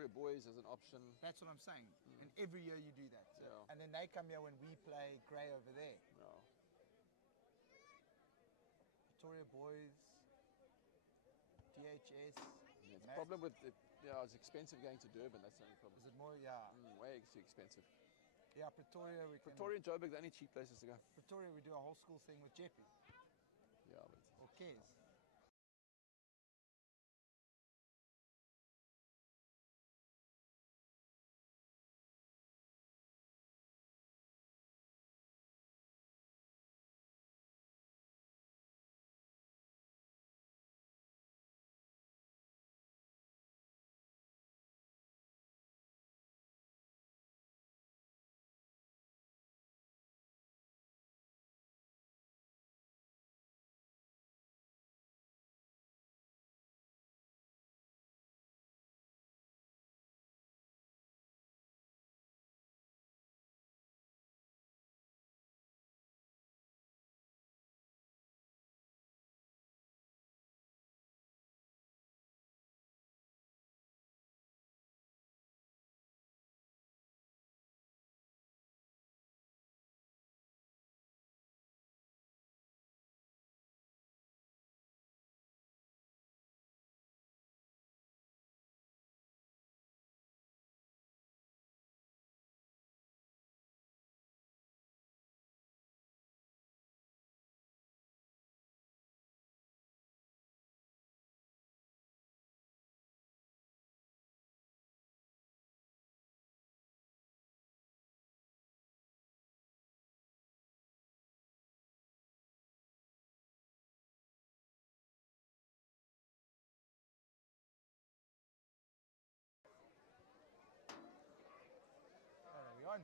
Pretoria boys as an option. That's what I'm saying. And every year you do that. Yeah. And then they come here when we play grey over there. Yeah. Pretoria boys, DHS. Yeah, the problem with it, yeah, it's expensive going to Durban. That's the only problem. Is it more? Yeah. Way too expensive. Yeah, Pretoria. Pretoria and Joburg, the only cheap places to go. Pretoria, we do a whole school thing with Jeppy. Yeah, but Or Kez. There we go.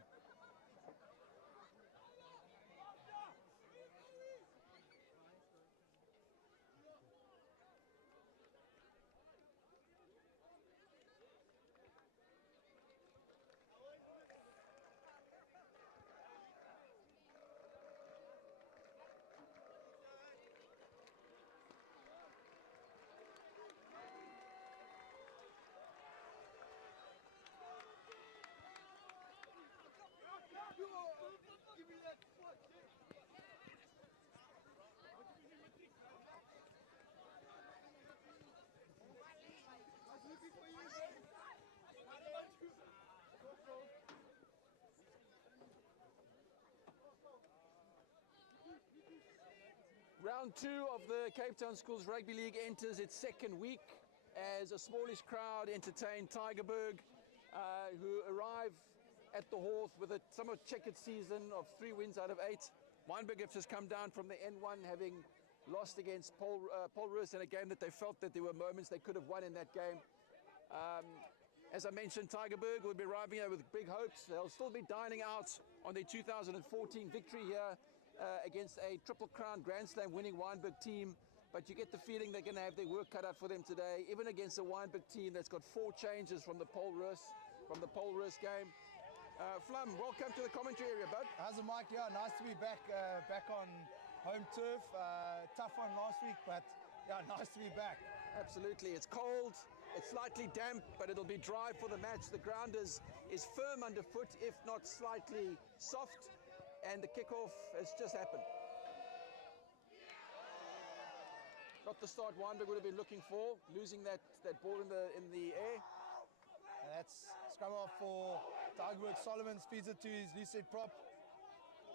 Give me that foot. Round 2 of the Cape Town Schools Rugby League enters its second week as a smallish crowd entertain Tygerberg, who arrive at the Horse with a somewhat checkered season of 3 wins out of 8. Wynberg have just come down from the N1, having lost against Moras in a game that they felt that there were moments they could have won in that game. As I mentioned, Tygerberg will be arriving here with big hopes. They'll still be dining out on their 2014 victory here against a Triple Crown Grand Slam winning Wynberg team. But you get the feeling they're going to have their work cut out for them today, even against a Wynberg team that's got 4 changes from the Moras game. Flum, welcome to the commentary area, bud. How's it, Mike? Yeah, nice to be back on home turf. Tough one last week, but yeah, nice to be back. Absolutely. It's cold, it's slightly damp, but it'll be dry for the match. The ground is firm underfoot, if not slightly soft, and the kickoff has just happened. Not the start Wynberg would have been looking for, losing that ball in the air. And that's scrum off for Tygerberg. Solomon feeds it to his loose-head prop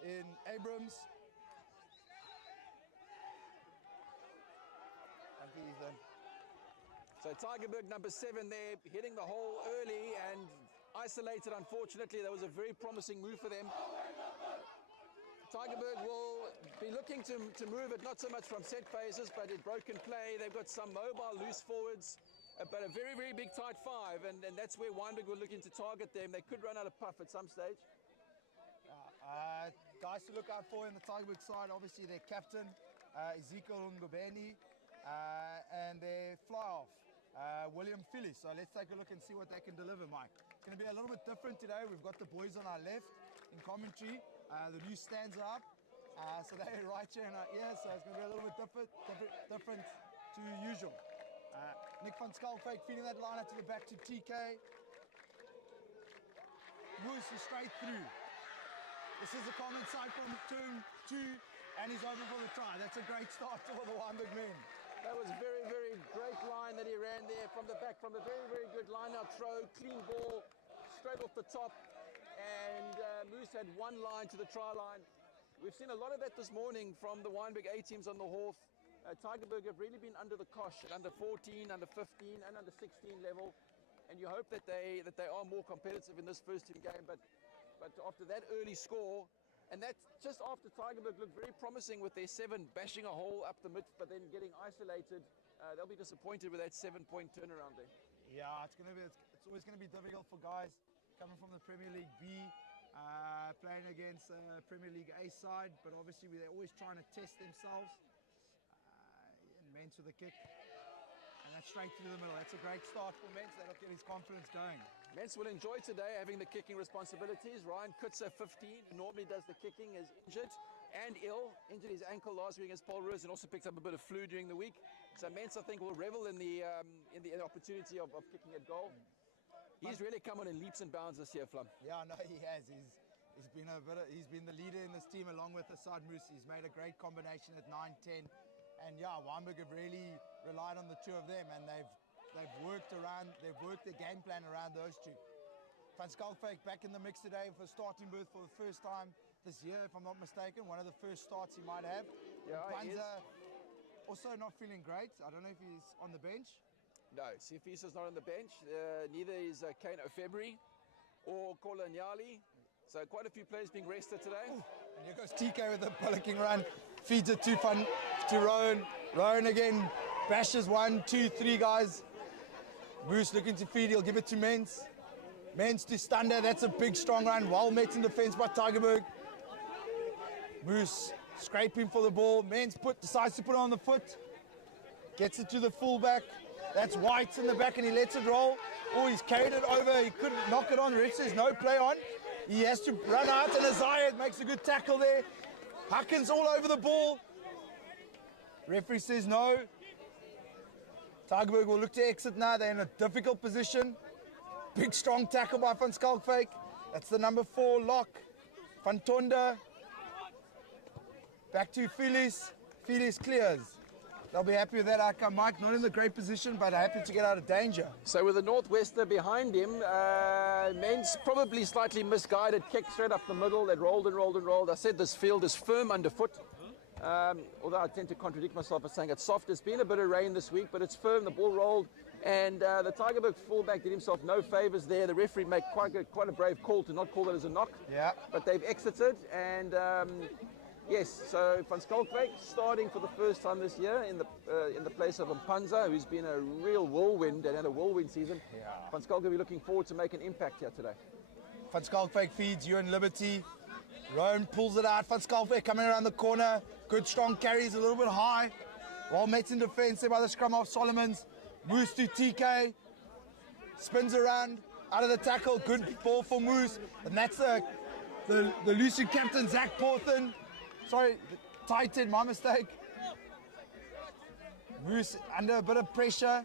in Abrams. Thank you, Ethan. So Tygerberg, number 7 there, hitting the hole early and isolated, unfortunately. That was a very promising move for them. Tygerberg will be looking to move it, not so much from set phases, but in broken play. They've got some mobile loose forwards, but a very, very big tight 5, and that's where Wynberg were looking to target them. They could run out of puff at some stage. Guys to look out for in the Tygerberg side, obviously their captain, Ezekiel Ngobeni, and their fly-off, William Phillies. So let's take a look and see what they can deliver, Mike. It's going to be a little bit different today. We've got the boys on our left in commentary. The new stands are up, so they're right here in our ears, so it's going to be a little bit different to usual. Nick van Skalkwyk feeding that line out to the back to TK. Moose is straight through. This is a common side from 2, and he's over for the try. That's a great start for the Wynberg men. That was a very, very great line that he ran there from the back, from a very, very good line-out throw, clean ball, straight off the top, and Moose had one line to the try line. We've seen a lot of that this morning from the Wynberg A teams on the Horse. Tygerberg have really been under the cosh at under 14, under 15, and under 16 level, and you hope that they are more competitive in this first team game. But after that early score, and that's just after Tygerberg looked very promising with their 7 bashing a hole up the mid, but then getting isolated, they'll be disappointed with that 7-point turnaround there. Yeah, it's always going to be difficult for guys coming from the Premier League B, playing against Premier League A side, but obviously they're always trying to test themselves. And Mens with a kick, and that's straight through the middle. That's a great start for Mens. That'll get his confidence going. Mens will enjoy today having the kicking responsibilities. Ryan Kutzer, 15, who normally does the kicking, is injured and ill. Injured his ankle last week against Paul Ruiz and also picked up a bit of flu during the week. So Mens, I think, will revel in the opportunity of kicking at goal. He's really come on in leaps and bounds this year, Flum. Yeah, no, he has. He's been the leader in this team along with Assad Moose. He's made a great combination at 9-10, and yeah, Wynberg have really relied on the two of them, and they've worked the game plan around those two. Van Skalkwyk back in the mix today for starting berth for the first time this year, if I'm not mistaken. One of the first starts he might have. Yeah, Panza also not feeling great. I don't know if he's on the bench. No, Sifisa's not on the bench. Neither is Kane O'February or Kola Nyali. So quite a few players being rested today. Ooh, and here goes TK with the bullocking run. Feeds it to Rowan. Rowan again bashes 1, 2, 3 guys. Moose looking to feed, he'll give it to Mens. Mens to Stander, that's a big strong run, well met in defense by Tygerberg. Moose scraping for the ball, Mens decides to put it on the foot. Gets it to the fullback, that's White in the back and he lets it roll. Oh, he's carried it over, he couldn't knock it on, Rich says no play on. He has to run out and Azayed makes a good tackle there. Huckins all over the ball. Referee says no. Tygerberg will look to exit now. They're in a difficult position. Big strong tackle by Van Skalkwyk. That's the number 4 lock. Van Tonda. Back to Phyllis. Phyllis clears. They'll be happy with that outcome. Mike, not in the great position, but happy to get out of danger. So with the Northwester behind him, Mens probably slightly misguided, kick straight up the middle. That rolled and rolled and rolled. I said this field is firm underfoot. Although I tend to contradict myself by saying it's soft. There's been a bit of rain this week, but it's firm. The ball rolled, and the Tygerberg fullback did himself no favors there. The referee made quite a brave call to not call that as a knock. Yeah. But they've exited, and yes. So Van Skalkwyk starting for the first time this year in the place of Mpanza, who's been a real whirlwind and had a whirlwind season. Yeah. Van Skalkwyk will be looking forward to make an impact here today. Van Skalkwyk feeds you in Liberty. Rowan pulls it out. Van Skalkwyk coming around the corner. Good strong carries, a little bit high. Well met in defense there by the scrum half Solomons. Moose to TK. Spins around, out of the tackle. Good ball for Moose. And that's the Lucian captain, Zach Porthen. Sorry, Titan, my mistake. Moose under a bit of pressure.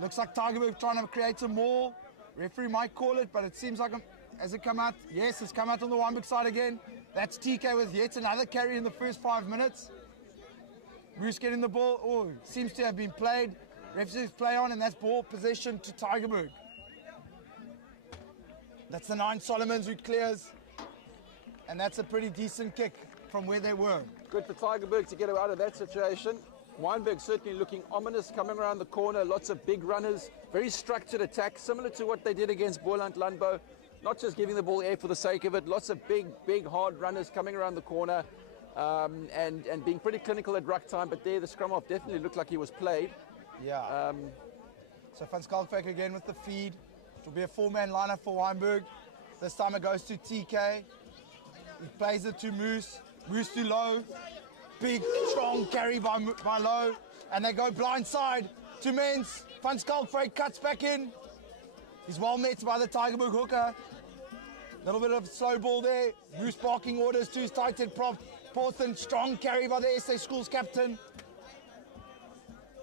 Looks like Tygerberg trying to create some more. Referee might call it, but it seems like has it come out? Yes, it's come out on the Wynberg side again. That's TK with yet another carry in the first 5 minutes. Moose getting the ball. Oh, seems to have been played. Ref says play on, and that's ball possession to Tygerberg. That's the 9 Solomons who clears. And that's a pretty decent kick from where they were. Good for Tygerberg to get out of that situation. Wynberg certainly looking ominous coming around the corner. Lots of big runners. Very structured attack, similar to what they did against Boland Landbo. Not just giving the ball air for the sake of it. Lots of big, hard runners coming around the corner and being pretty clinical at ruck time. But there, the scrum half definitely looked like he was played. Yeah. So Van Skalkwyk again with the feed. It will be a 4-man lineup for Wynberg. This time it goes to TK. He plays it to Moose. Moose to Low. Big, strong carry by Low. And they go blind side to Mens. Van Skalkwyk cuts back in. He's well met by the Tygerberg hooker. Little bit of slow ball there. Moose barking orders to his tight end prop. Porthen, strong carry by the SA Schools captain.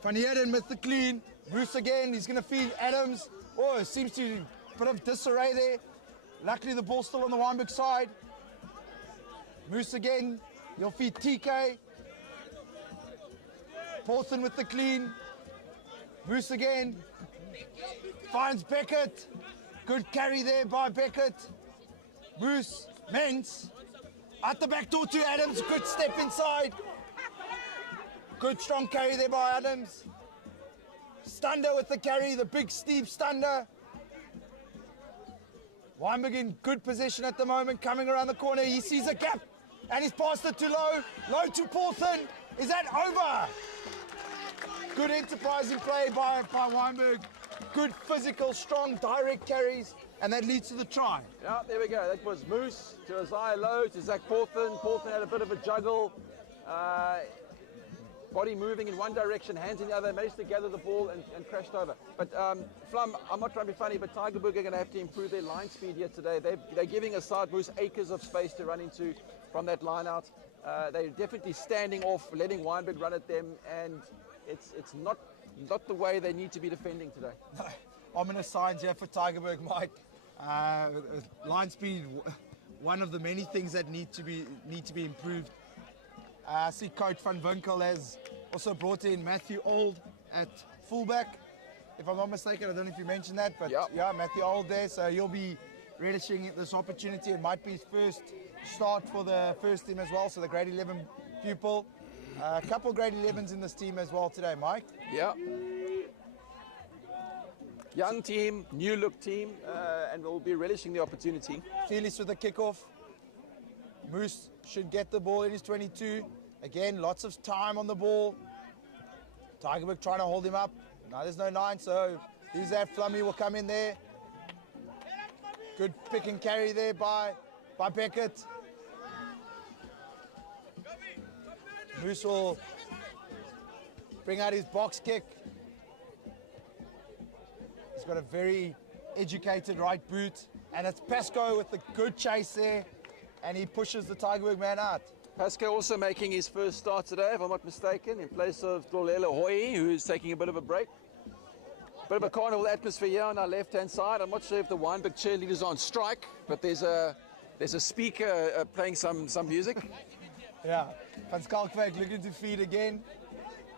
Van Heerden with the clean. Moose again, he's going to feed Adams. Oh, seems to bit of disarray there. Luckily, the ball's still on the Wynberg side. Moose again. He'll feed TK. Porthen with the clean. Moose again. Finds Beckett. Good carry there by Beckett. Moose. Mens. At the back door to Adams. Good step inside. Good strong carry there by Adams. Stander with the carry. The big Steve Stander. Wynberg in good position at the moment, coming around the corner. He sees a gap, and he's passed it to Low. Low to Porthen. Is that over? Good enterprising play by Wynberg. Good physical, strong, direct carries, and that leads to the try. Yeah, there we go. That was Moose to Isaiah Low to Zach Porthen. Porthen had a bit of a juggle. Body moving in one direction, hands in the other, managed to gather the ball and crashed over. But Flum, I'm not trying to be funny, but Tygerberg are going to have to improve their line speed here today. They're giving aside Moose acres of space to run into from that line out. They're definitely standing off, letting Wynberg run at them, and it's not the way they need to be defending today. Ominous signs here for Tygerberg, Mike. Line speed, one of the many things that need to be improved. I see Coach Van Winkel has also brought in Matthew Old at fullback. If I'm not mistaken, I don't know if you mentioned that, but yep. Yeah, Matthew Old there, so he'll be relishing this opportunity. It might be his first start for the first team as well, so the grade 11 pupil. A couple grade 11s in this team as well today, Mike. Yeah. Young team, new look team, and we'll be relishing the opportunity. Felix with the kickoff. Moose should get the ball in his 22. Again, lots of time on the ball. Tygerberg trying to hold him up. Now there's no 9, so who's that? Flummy will come in there. Good pick and carry there by Beckett. Moose will bring out his box kick. He's got a very educated right boot. And it's Pasco with the good chase there. And he pushes the Tygerberg man out. Pasco also making his first start today, if I'm not mistaken, in place of Tlolela Hoyi, who's taking a bit of a break. Bit of a carnival atmosphere here on our left-hand side. I'm not sure if the Wynberg cheerleaders are on strike, but there's a speaker playing some music. Yeah, Van Skalkwyk looking to feed again.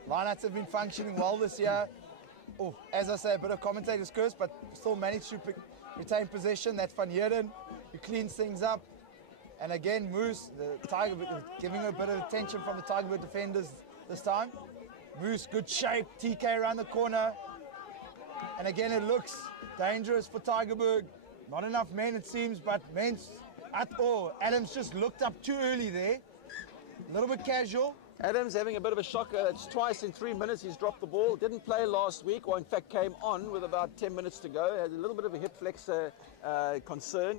Lineouts have been functioning well this year. Oh, as I say, a bit of commentator's curse, but still managed to retain possession. That's Van Heerden, who cleans things up. And again, Moose, the Tygerberg, giving a bit of attention from the Tygerberg defenders this time. Moose, good shape, TK around the corner. And again, it looks dangerous for Tygerberg. Not enough men, it seems, but men's at all. Adams just looked up too early there. A little bit casual. Adams having a bit of a shocker. It's twice in 3 minutes he's dropped the ball. Didn't play last week, or in fact came on with about 10 minutes to go. Had a little bit of a hip flexor concern.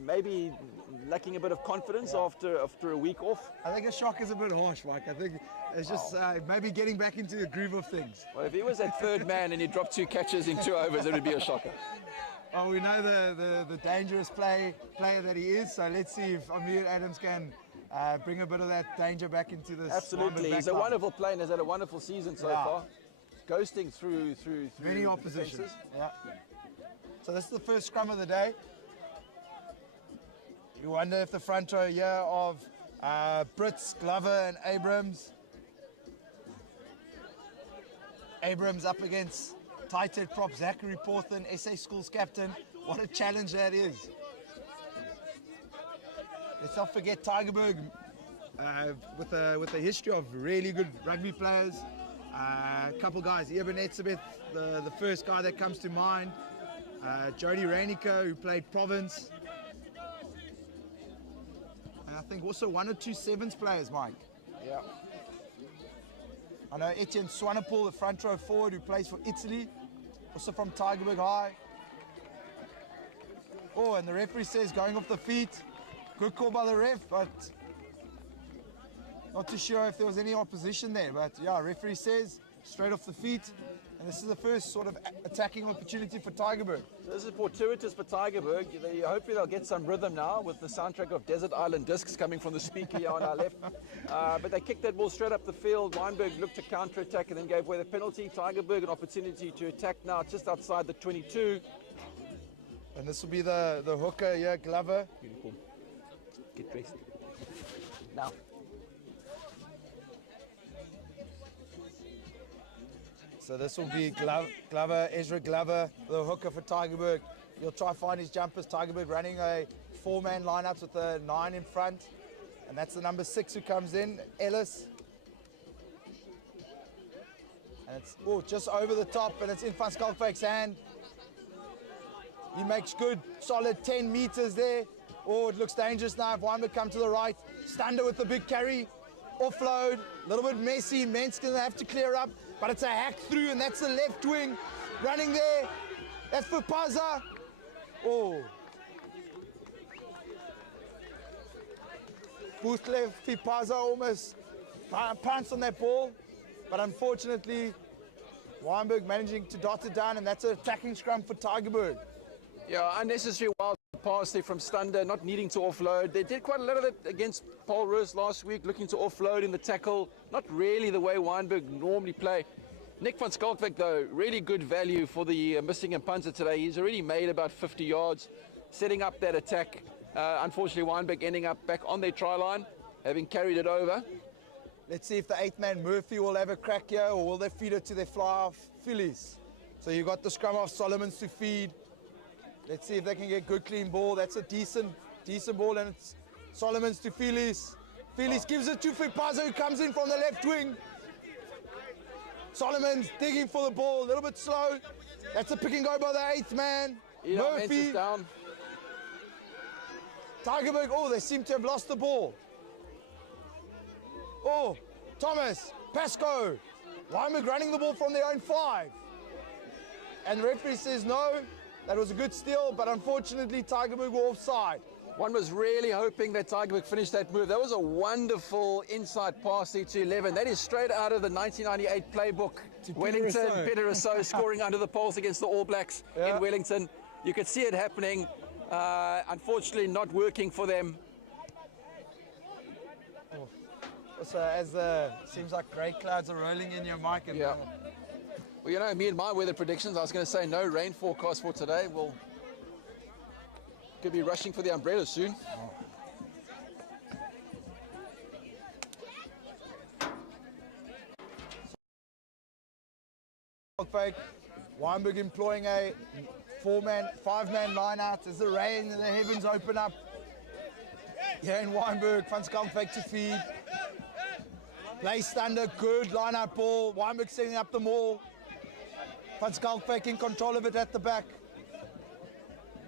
Maybe lacking a bit of confidence after a week off. I think a shock is a bit harsh, Mike. I think it's just maybe getting back into the groove of things. Well, if he was that third man and he dropped 2 catches in 2 overs, it would be a shocker. Oh, we know the dangerous player that he is, so let's see if Amir Adams can bring a bit of that danger back into this. Absolutely, he's a wonderful player and has had a wonderful season so far. Ghosting through many oppositions. Yeah. So this is the first scrum of the day. You wonder if the front row here of Brits, Glover and Abrams. Abrams up against tight head prop Zachary Porthen, SA Schools captain. What a challenge that is. Let's not forget Tygerberg with a history of really good rugby players. A couple guys, Eben Etzebeth, the first guy that comes to mind. Jody Reiniker, who played Province. And I think also 1 or 2 sevens players, Mike. Yeah. I know Etienne Swanepoel, the front row forward, who plays for Italy, also from Tygerberg High. Oh, and the referee says going off the feet. Good call by the ref, but not too sure if there was any opposition there. But yeah, referee says straight off the feet. And this is the first sort of attacking opportunity for Tygerberg. This is fortuitous for Tygerberg. Hopefully they'll get some rhythm now with the soundtrack of Desert Island Discs coming from the speaker here on our left. But they kicked that ball straight up the field. Wynberg looked to counter-attack and then gave away the penalty. Tygerberg an opportunity to attack now just outside the 22. And this will be the hooker here, Glover. Uniform. Get dressed. Now. So this will be Glover, Ezra Glover, the hooker for Tygerberg. He'll try find his jumpers. Tygerberg running a 4-man lineups with a 9 in front. And that's the number 6 who comes in, Ellis. And it's just over the top, and it's in Van Skalkwyk's hand. He makes good, solid 10 meters there. Oh, it looks dangerous now if Wynberg come to the right. Stander with the big carry. Offload, a little bit messy. Ment's going to have to clear up, but it's a hack through, and that's the left wing running there. That's for Paza. Oh. Bootlev, Paza almost pounced on that ball, but unfortunately, Wynberg managing to dot it down, and that's an attacking scrum for Tygerberg. Yeah, unnecessary wild pass there from Stander, not needing to offload. They did quite a lot of it against Paul Roos last week, looking to offload in the tackle. Not really the way Wynberg normally play. Nick van Skalkwyk, though, really good value for the missing and punter today. He's already made about 50 yards, setting up that attack. Unfortunately, Wynberg ending up back on their try line, having carried it over. Let's see if the 8th man Murphy will have a crack here, or will they feed it to their fly-off fillies. So you've got the scrum off Solomons to feed. Let's see if they can get good clean ball. That's a decent ball, and it's Solomons to Felice. Felice gives it to Fipaza, who comes in from the left wing. Solomons digging for the ball, a little bit slow. That's a pick and go by the 8th man. Murphy. Down. Tygerberg, oh, they seem to have lost the ball. Oh, Thomas, Pasco. Wynberg running the ball from their own 5. And the referee says no. That was a good steal, but unfortunately, Tygerberg were offside. One was really hoping that Tygerberg finished that move. That was a wonderful inside pass there to 11. That is straight out of the 1998 playbook. Wellington, Peter Rousseau scoring under the poles against the All Blacks in Wellington. You could see it happening. Unfortunately, not working for them. So as seems like grey clouds are rolling in your mic. And yeah. Well, you know, me and my weather predictions, I was going to say no rain forecast for today. Well, could be rushing for the umbrella soon. Wynberg employing a 5-man line out as the rain and the heavens open up. Here in Wynberg, Van Skalkwyk to feed. Play Stander, good line out ball. Wynberg setting up the maul. Van Skalkwyk in control of it at the back.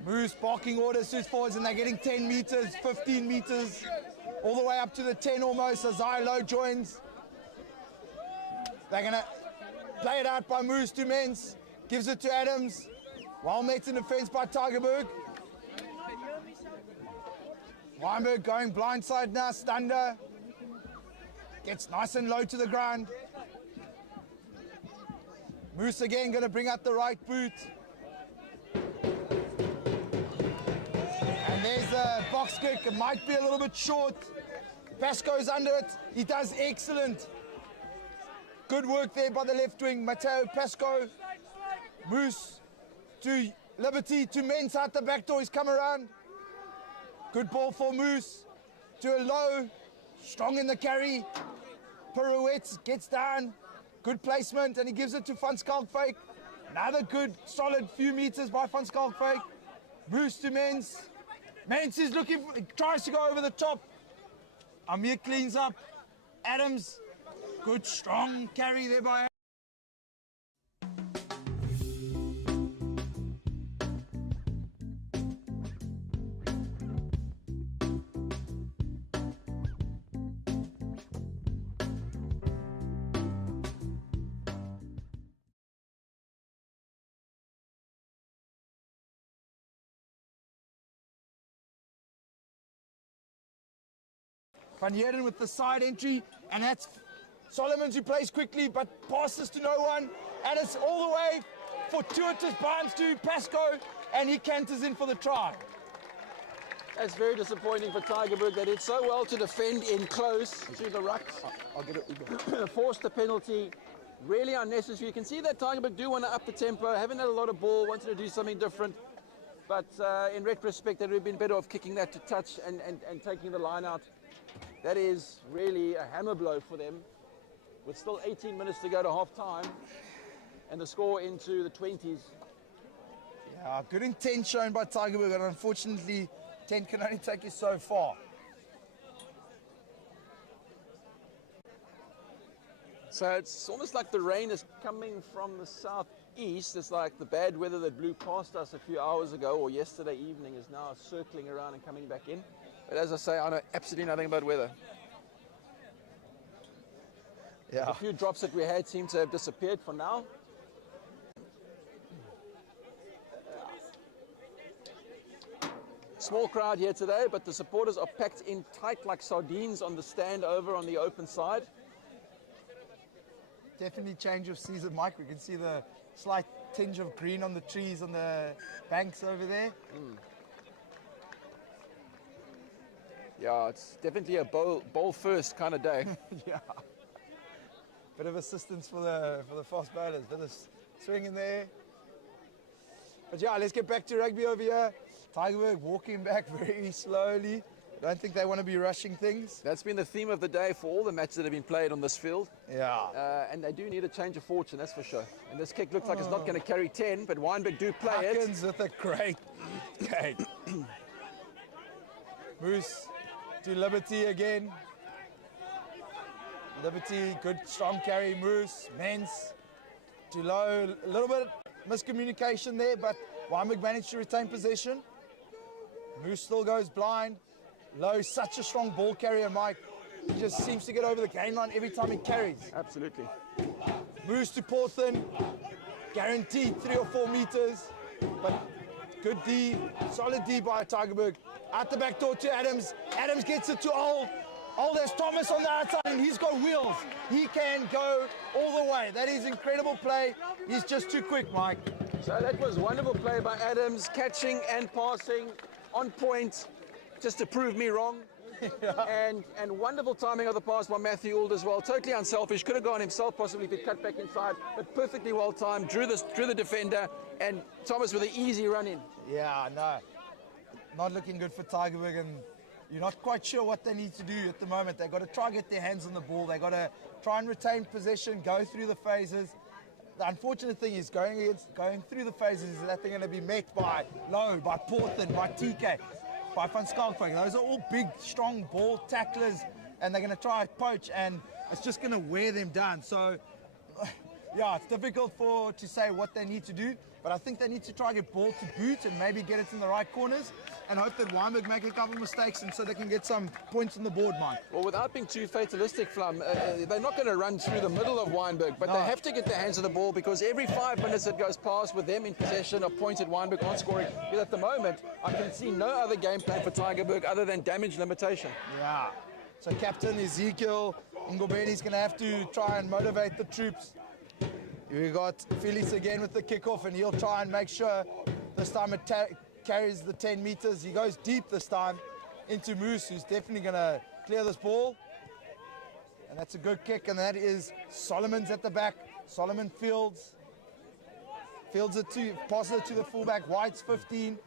Moose barking orders to his forwards, and they're getting 10 meters, 15 meters, all the way up to the 10 almost. Isaiah Lowe joins. They're going to play it out by Moose to Mens. Gives it to Adams. Well met in defense by Tygerberg. Wynberg going blindside now. Stander gets nice and low to the ground. Moose again going to bring out the right boot. And there's the box kick. It might be a little bit short. Pasco's under it. He does excellent. Good work there by the left wing. Mateo Pasco. Moose to Liberty, to Mens out the back door. He's come around. Good ball for Moose. To a low. Strong in the carry. Pirouette gets down. Good placement, and he gives it to Van Skalkwyk. Another good, solid few meters by Van Skalkwyk. Moose to Mens. Mens is looking for, tries to go over the top. Amir cleans up. Adams, good strong carry there by Van Heerden with the side entry, and that's Solomons who plays quickly but passes to no one, and it's all the way fortuitous bounce to Pasco, and he canters in for the try. That's very disappointing for Tygerberg. They did so well to defend in close to the rucks. I'll get it. Forced the penalty. Really unnecessary. You can see that Tygerberg do want to up the tempo, haven't had a lot of ball, wanted to do something different. But in retrospect, they would have been better off kicking that to touch and taking the line out. That is really a hammer blow for them. With still 18 minutes to go to half time and the score into the 20s. Yeah, good intent shown by Tygerberg, and unfortunately, 10 can only take you so far. So it's almost like the rain is coming from the southeast. It's like the bad weather that blew past us a few hours ago or yesterday evening is now circling around and coming back in. But as I say, I know absolutely nothing about weather. Yeah. A few drops that we had seem to have disappeared for now. Small crowd here today, but the supporters are packed in tight like sardines on the stand over on the open side. Definitely change of season, Mike. We can see the slight tinge of green on the trees on the banks over there. Yeah, it's definitely a bowl first kind of day. Yeah. Bit of assistance for the fast bowlers. Bit of swing in there. But yeah, let's get back to rugby over here. Tygerberg walking back very slowly. I don't think they want to be rushing things. That's been the theme of the day for all the matches that have been played on this field. Yeah. And they do need a change of fortune, that's for sure. And this kick looks like it's not going to carry 10, but Wynberg do play Hawkins with a great kick. Moose to Liberty again. Liberty, good strong carry. Moose, Mens to low. A little bit miscommunication there, but Wynberg managed to retain possession. Moose still goes blind. Low, such a strong ball carrier, Mike. He just seems to get over the gain line every time he carries. Absolutely. Moves to Porthen. Guaranteed 3 or 4 meters. But good D, solid D by Tygerberg. Out the back door to Adams. Adams gets it to Old. Old has Thomas on the outside and he's got wheels. He can go all the way. That is incredible play. He's just too quick, Mike. So that was wonderful play by Adams, catching and passing on point. Just to prove me wrong. Yeah. And wonderful timing of the pass by Matthew Ould as well. Totally unselfish. Could have gone himself possibly if he cut back inside, but perfectly well timed. Drew the defender, and Thomas with an easy run in. Yeah, no. Not looking good for Tygerberg, and you're not quite sure what they need to do at the moment. They've got to try and get their hands on the ball. They've got to try and retain possession, go through the phases. The unfortunate thing is going through the phases is that they're going to be met by Low, by Porthen, by TK. By Van Skalkwyk. Those are all big, strong ball tacklers, and they're going to try and poach, and it's just going to wear them down. So, yeah, it's difficult to say what they need to do, but I think they need to try and get ball to boot and maybe get it in the right corners and hope that Wynberg make a couple of mistakes and so they can get some points on the board, Mike. Well, without being too fatalistic, Flum, they're not going to run through the middle of Wynberg, but they have to get their hands on the ball because every 5 minutes that goes past with them in possession, a point at Wynberg not scoring. Because at the moment, I can see no other game plan for Tygerberg other than damage limitation. Yeah. So Captain Ezekiel Ngobeni is going to have to try and motivate the troops. We got Felix again with the kickoff, and he'll try and make sure this time it carries the 10 meters. He goes deep this time into Moose, who's definitely going to clear this ball. And that's a good kick, and that is Solomon's at the back. Solomon fields it passes it to the fullback. White's 15.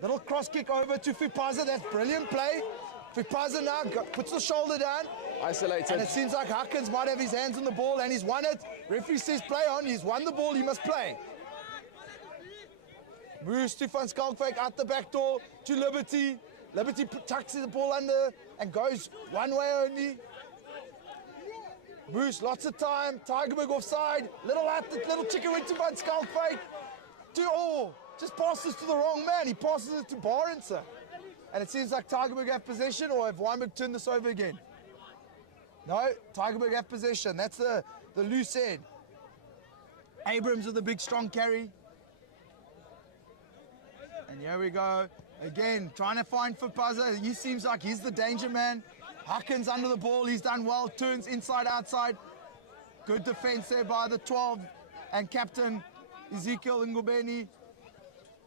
Little cross kick over to Fipaza. That's brilliant play. Fipaza now puts the shoulder down. Isolated. And it seems like Hawkins might have his hands on the ball, and he's won it. Referee says play on. He's won the ball. He must play. Moves to Van Skalkwyk out the back door to Liberty. Liberty tucks the ball under and goes one way only. Moose, lots of time. Tygerberg offside. Little chicken went to Van Skalkwyk. Just passes to the wrong man. He passes it to Barrense. And it seems like Tygerberg have possession, or have Wynberg turned this over again? No, Tygerberg have possession. That's the loose end. Abrams with a big strong carry. And here we go. Again, trying to find Fipaza. He seems like he's the danger man. Hawkins under the ball. He's done well. Turns inside, outside. Good defense there by the 12 and captain Ezekiel Ngobeni.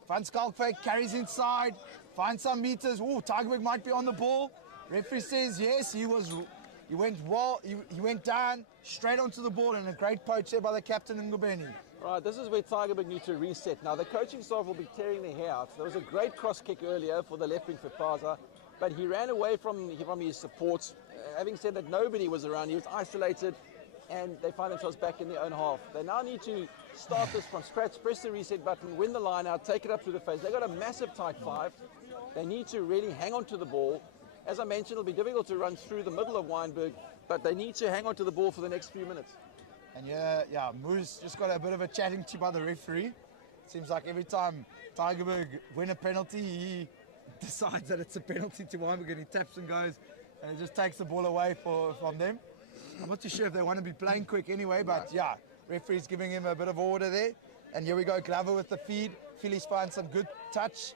Van Skalkwyk carries inside. Finds some meters. Oh, Tygerberg might be on the ball. Referee says yes. He went well. He went down straight onto the ball, and a great poach there by the captain Ngobeni. Right, this is where Tygerberg need to reset. Now, the coaching staff will be tearing their hair out. There was a great cross kick earlier for the left wing for Paza, but he ran away from his supports. Having said that, nobody was around. He was isolated, and they find themselves back in their own half. They now need to start this from scratch, press the reset button, win the line out, take it up through the face. They've got a massive tight 5. They need to really hang on to the ball. As I mentioned, it'll be difficult to run through the middle of Wynberg, but they need to hang on to the ball for the next few minutes. And yeah, Moose just got a bit of a chatting to by the referee. It seems like every time Tygerberg win a penalty, he decides that it's a penalty to Wynberg and he taps and goes, and it just takes the ball away from them. I'm not too sure if they want to be playing quick anyway, but yeah, referee's giving him a bit of order there. And here we go, Glover with the feed. Phillies find some good touch.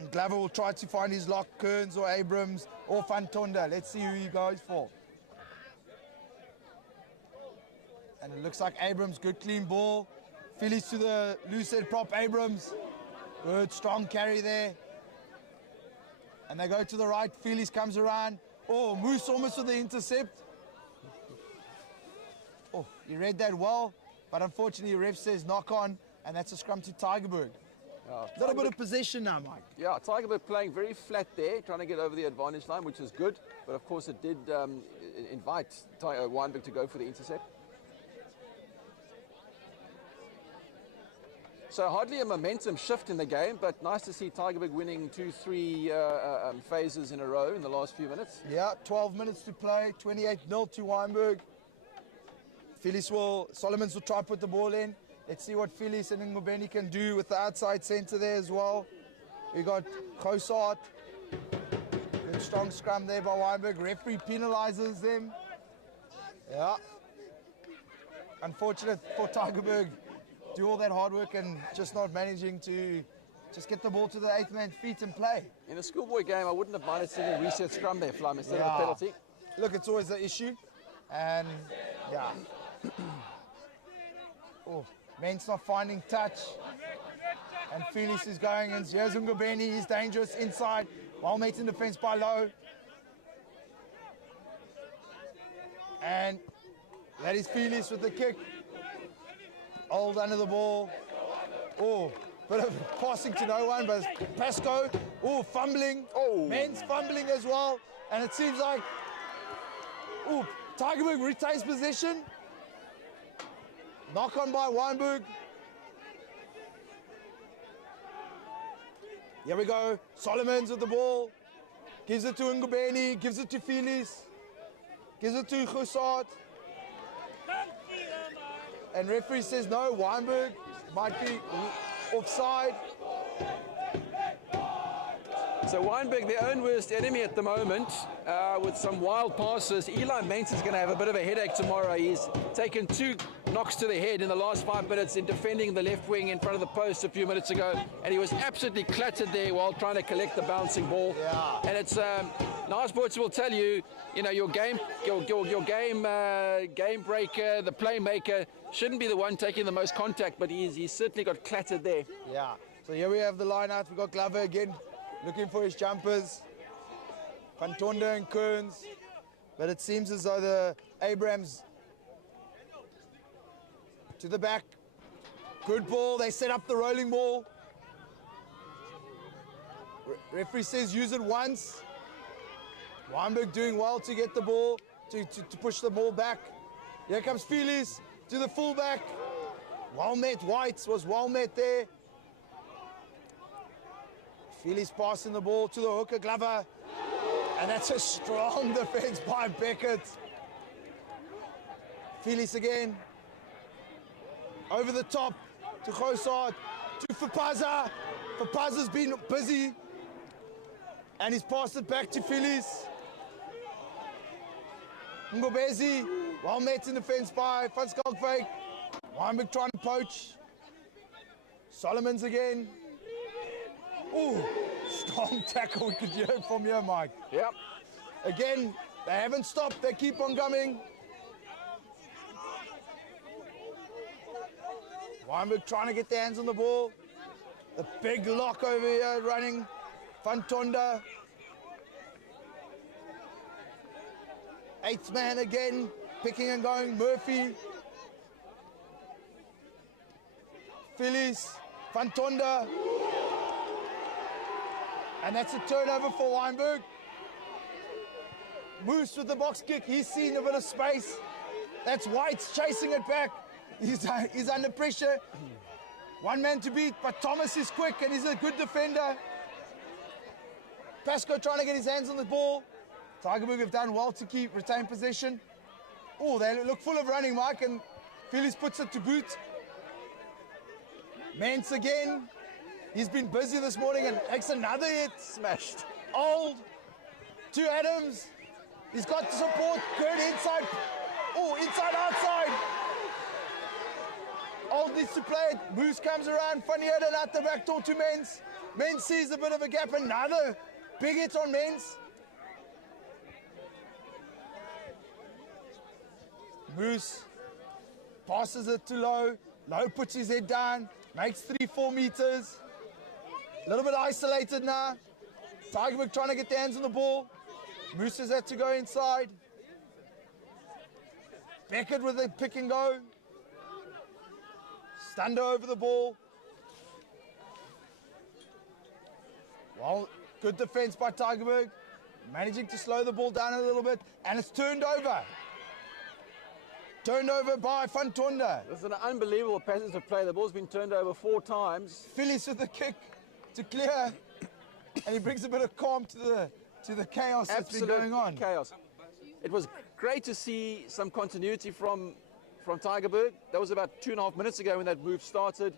And Glover will try to find his lock, Kearns or Abrams or Fantonda. Let's see who he goes for. And it looks like Abrams, good clean ball. Phillies to the loose head prop, Abrams. Good, strong carry there. And they go to the right, Phillies comes around. Oh, Moose almost with the intercept. Oh, he read that well, but unfortunately ref says knock on, and that's a scrum to Tygerberg. A little bit of possession now, Mike. Yeah, Tygerberg playing very flat there, trying to get over the advantage line, which is good. But of course it did invite Wynberg to go for the intercept. So hardly a momentum shift in the game, but nice to see Tygerberg winning 2-3 phases in a row in the last few minutes. Yeah, 12 minutes to play, 28-0 to Wynberg. Solomons will try to put the ball in. Let's see what Phillies and Ngobeni can do with the outside centre there as well. We got Khosat. Good strong scrum there by Wynberg. Referee penalises them. Yeah. Unfortunate for Tygerberg. Do all that hard work and just not managing to just get the ball to the 8th man's feet and play. In a schoolboy game, I wouldn't have minded seeing a reset scrum there, Flum, instead of a penalty. Look, it's always the issue. And, yeah. Oh, Ment's not finding touch. And Felix is going, and here's Ngobeni, he's dangerous inside. Well made in defense by Low. And that is Felix with the kick. Old under the ball. Oh, bit of passing to no one, but Pasco, oh, fumbling. Oh, Men's fumbling as well. And it seems like, oh, Tygerberg retains possession. Knock on by Wynberg. Here we go. Solomons with the ball. Gives it to Ngobeni, gives it to Felix. Gives it to Khosat. And referee says no, Wynberg might be offside. So Wynberg, their own worst enemy at the moment, with some wild passes. Eli Mensah's going to have a bit of a headache tomorrow. He's taken 2 knocks to the head in the last 5 minutes in defending the left wing in front of the post a few minutes ago, and he was absolutely clattered there while trying to collect the bouncing ball. Yeah. And it's now sports will tell you, your game breaker, the playmaker shouldn't be the one taking the most contact, but he's certainly got clattered there. Yeah. So here we have the line out. We've got Glover again, looking for his jumpers. Fantonda and Kearns. But it seems as though the Abrams to the back. Good ball. They set up the rolling ball. Referee says use it once. Wynberg doing well to get the ball, to push the ball back. Here comes Felix to the fullback. Well met. White was well met there. Felix passing the ball to the hooker, Glover. And that's a strong defense by Beckett. Felix again. Over the top to Khosat, to Fapaza. Fapaza's been busy. And he's passed it back to Felix. Ngobezi, well met in defense by Van Skalkwyk. Wynberg trying to poach. Solomons again. Ooh, strong tackle, we could hear it from here, Mike. Yep. Again, they haven't stopped, they keep on coming. Wynberg trying to get their hands on the ball. The big lock over here running. Fantonda. 8th man again, picking and going, Murphy. Phillies, Van Tonder. And that's a turnover for Wynberg. Moose with the box kick. He's seen a bit of space. That's White's chasing it back. He's under pressure. One man to beat, but Thomas is quick and he's a good defender. Pasco trying to get his hands on the ball. Tygerberg have done well to retain possession. Oh, they look full of running, Mike, and Phillies puts it to boot. Mance again. He's been busy this morning and makes another hit. Smashed. Old. To Adams. He's got support. Good inside. Oh, inside, outside. Old needs to play it. Moose comes around. Funny head and out the back door to Mens. Mens sees a bit of a gap. Another big hit on Mens. Moose passes it to Low. Low puts his head down. Makes 3-4 meters. A little bit isolated now. Tygerberg trying to get their hands on the ball. Moose has had to go inside. Beckett with a pick and go. Stander over the ball. Well, good defense by Tygerberg. Managing to slow the ball down a little bit. And it's turned over. Turned over by Van Tonder. This is an unbelievable passage of play. The ball's been turned over 4 times. Phillies with the kick to clear. And he brings a bit of calm to the chaos that's been going on. Chaos. It was great to see some continuity from Tygerberg. That was about 2.5 minutes ago when that move started.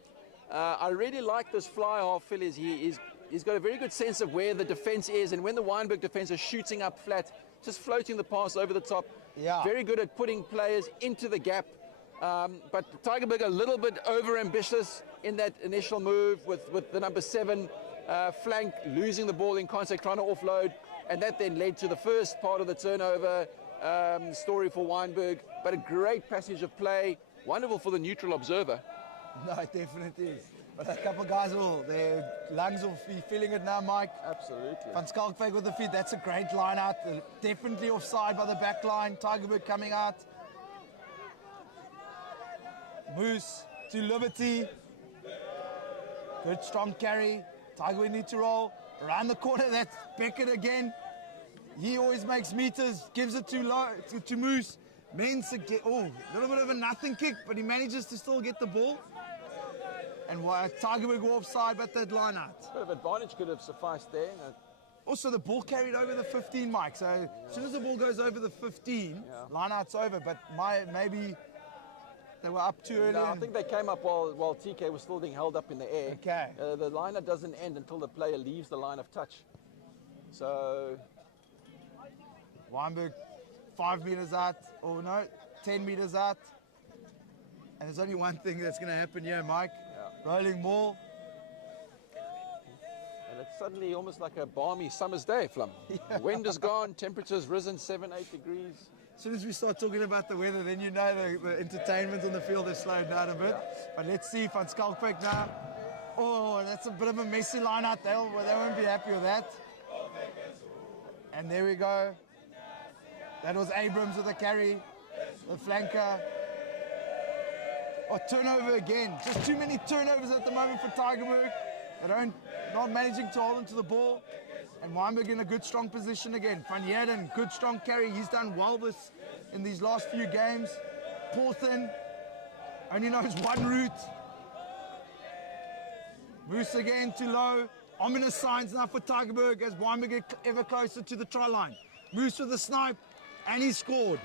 I really like this fly half Phillies. He's got a very good sense of where the defense is, and when the Wynberg defense is shooting up flat, just floating the pass over the top. Yeah. Very good at putting players into the gap. But Tygerberg a little bit over-ambitious in that initial move with the number 7 flank, losing the ball in contact, trying to offload, and that then led to the first part of the turnover story for Wynberg. But a great passage of play, wonderful for the neutral observer. No, it definitely is. But a couple of guys their lungs will be feeling it now, Mike. Absolutely. Van Skalkwyk with the feet, that's a great line out. Definitely offside by the back line. Tygerberg coming out. Moose to Liberty. Good strong carry. Tygerberg need to roll. Around the corner, that's Beckett again. He always makes meters, gives it to Moose. Mens again. Oh, a little bit of a nothing kick, but he manages to still get the ball. And Tygerberg were offside, but that line out. A bit of advantage could have sufficed there. Also, the ball carried over the 15, Mike. So as soon as the ball goes over the 15, line out's over. But maybe they were up too early. No, I think they came up while TK was still being held up in the air. Okay. The liner doesn't end until the player leaves the line of touch. So Wynberg 5 meters out, or no, 10 meters out. And there's only one thing that's going to happen here, Mike. Rolling ball. And it's suddenly almost like a balmy summer's day, Flum. Wind is gone, temperature's risen 7, 8 degrees. As soon as we start talking about the weather, then you know the entertainment on the field has slowed down a bit. But let's see Van Skalkwyk now. Oh, that's a bit of a messy line out there. They won't be happy with that. And there we go. That was Abrams with the carry, the flanker. Oh, turnover again. Just too many turnovers at the moment for Tygerberg. They're not managing to hold onto the ball. And Wynberg in a good, strong position again. Van Heerden, good, strong carry. He's done well in these last few games. Porthen only knows one route. Moose again too low. Ominous signs now for Tygerberg as Wynberg get ever closer to the try line. Moose with the snipe, and he scored.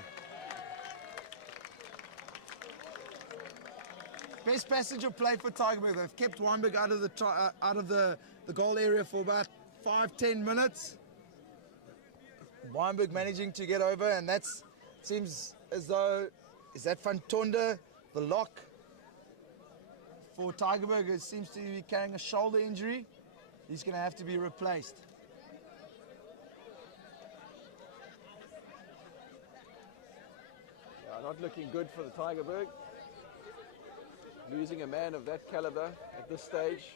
Best passage of play for Tygerberg. They've kept Wynberg out of the goal area for about 5-10 minutes. Wynberg managing to get over, and that seems as though, is that Van Tonder, the lock for Tygerberg? It seems to be carrying a shoulder injury. He's going to have to be replaced. Yeah, not looking good for the Tygerberg. Losing a man of that caliber at this stage.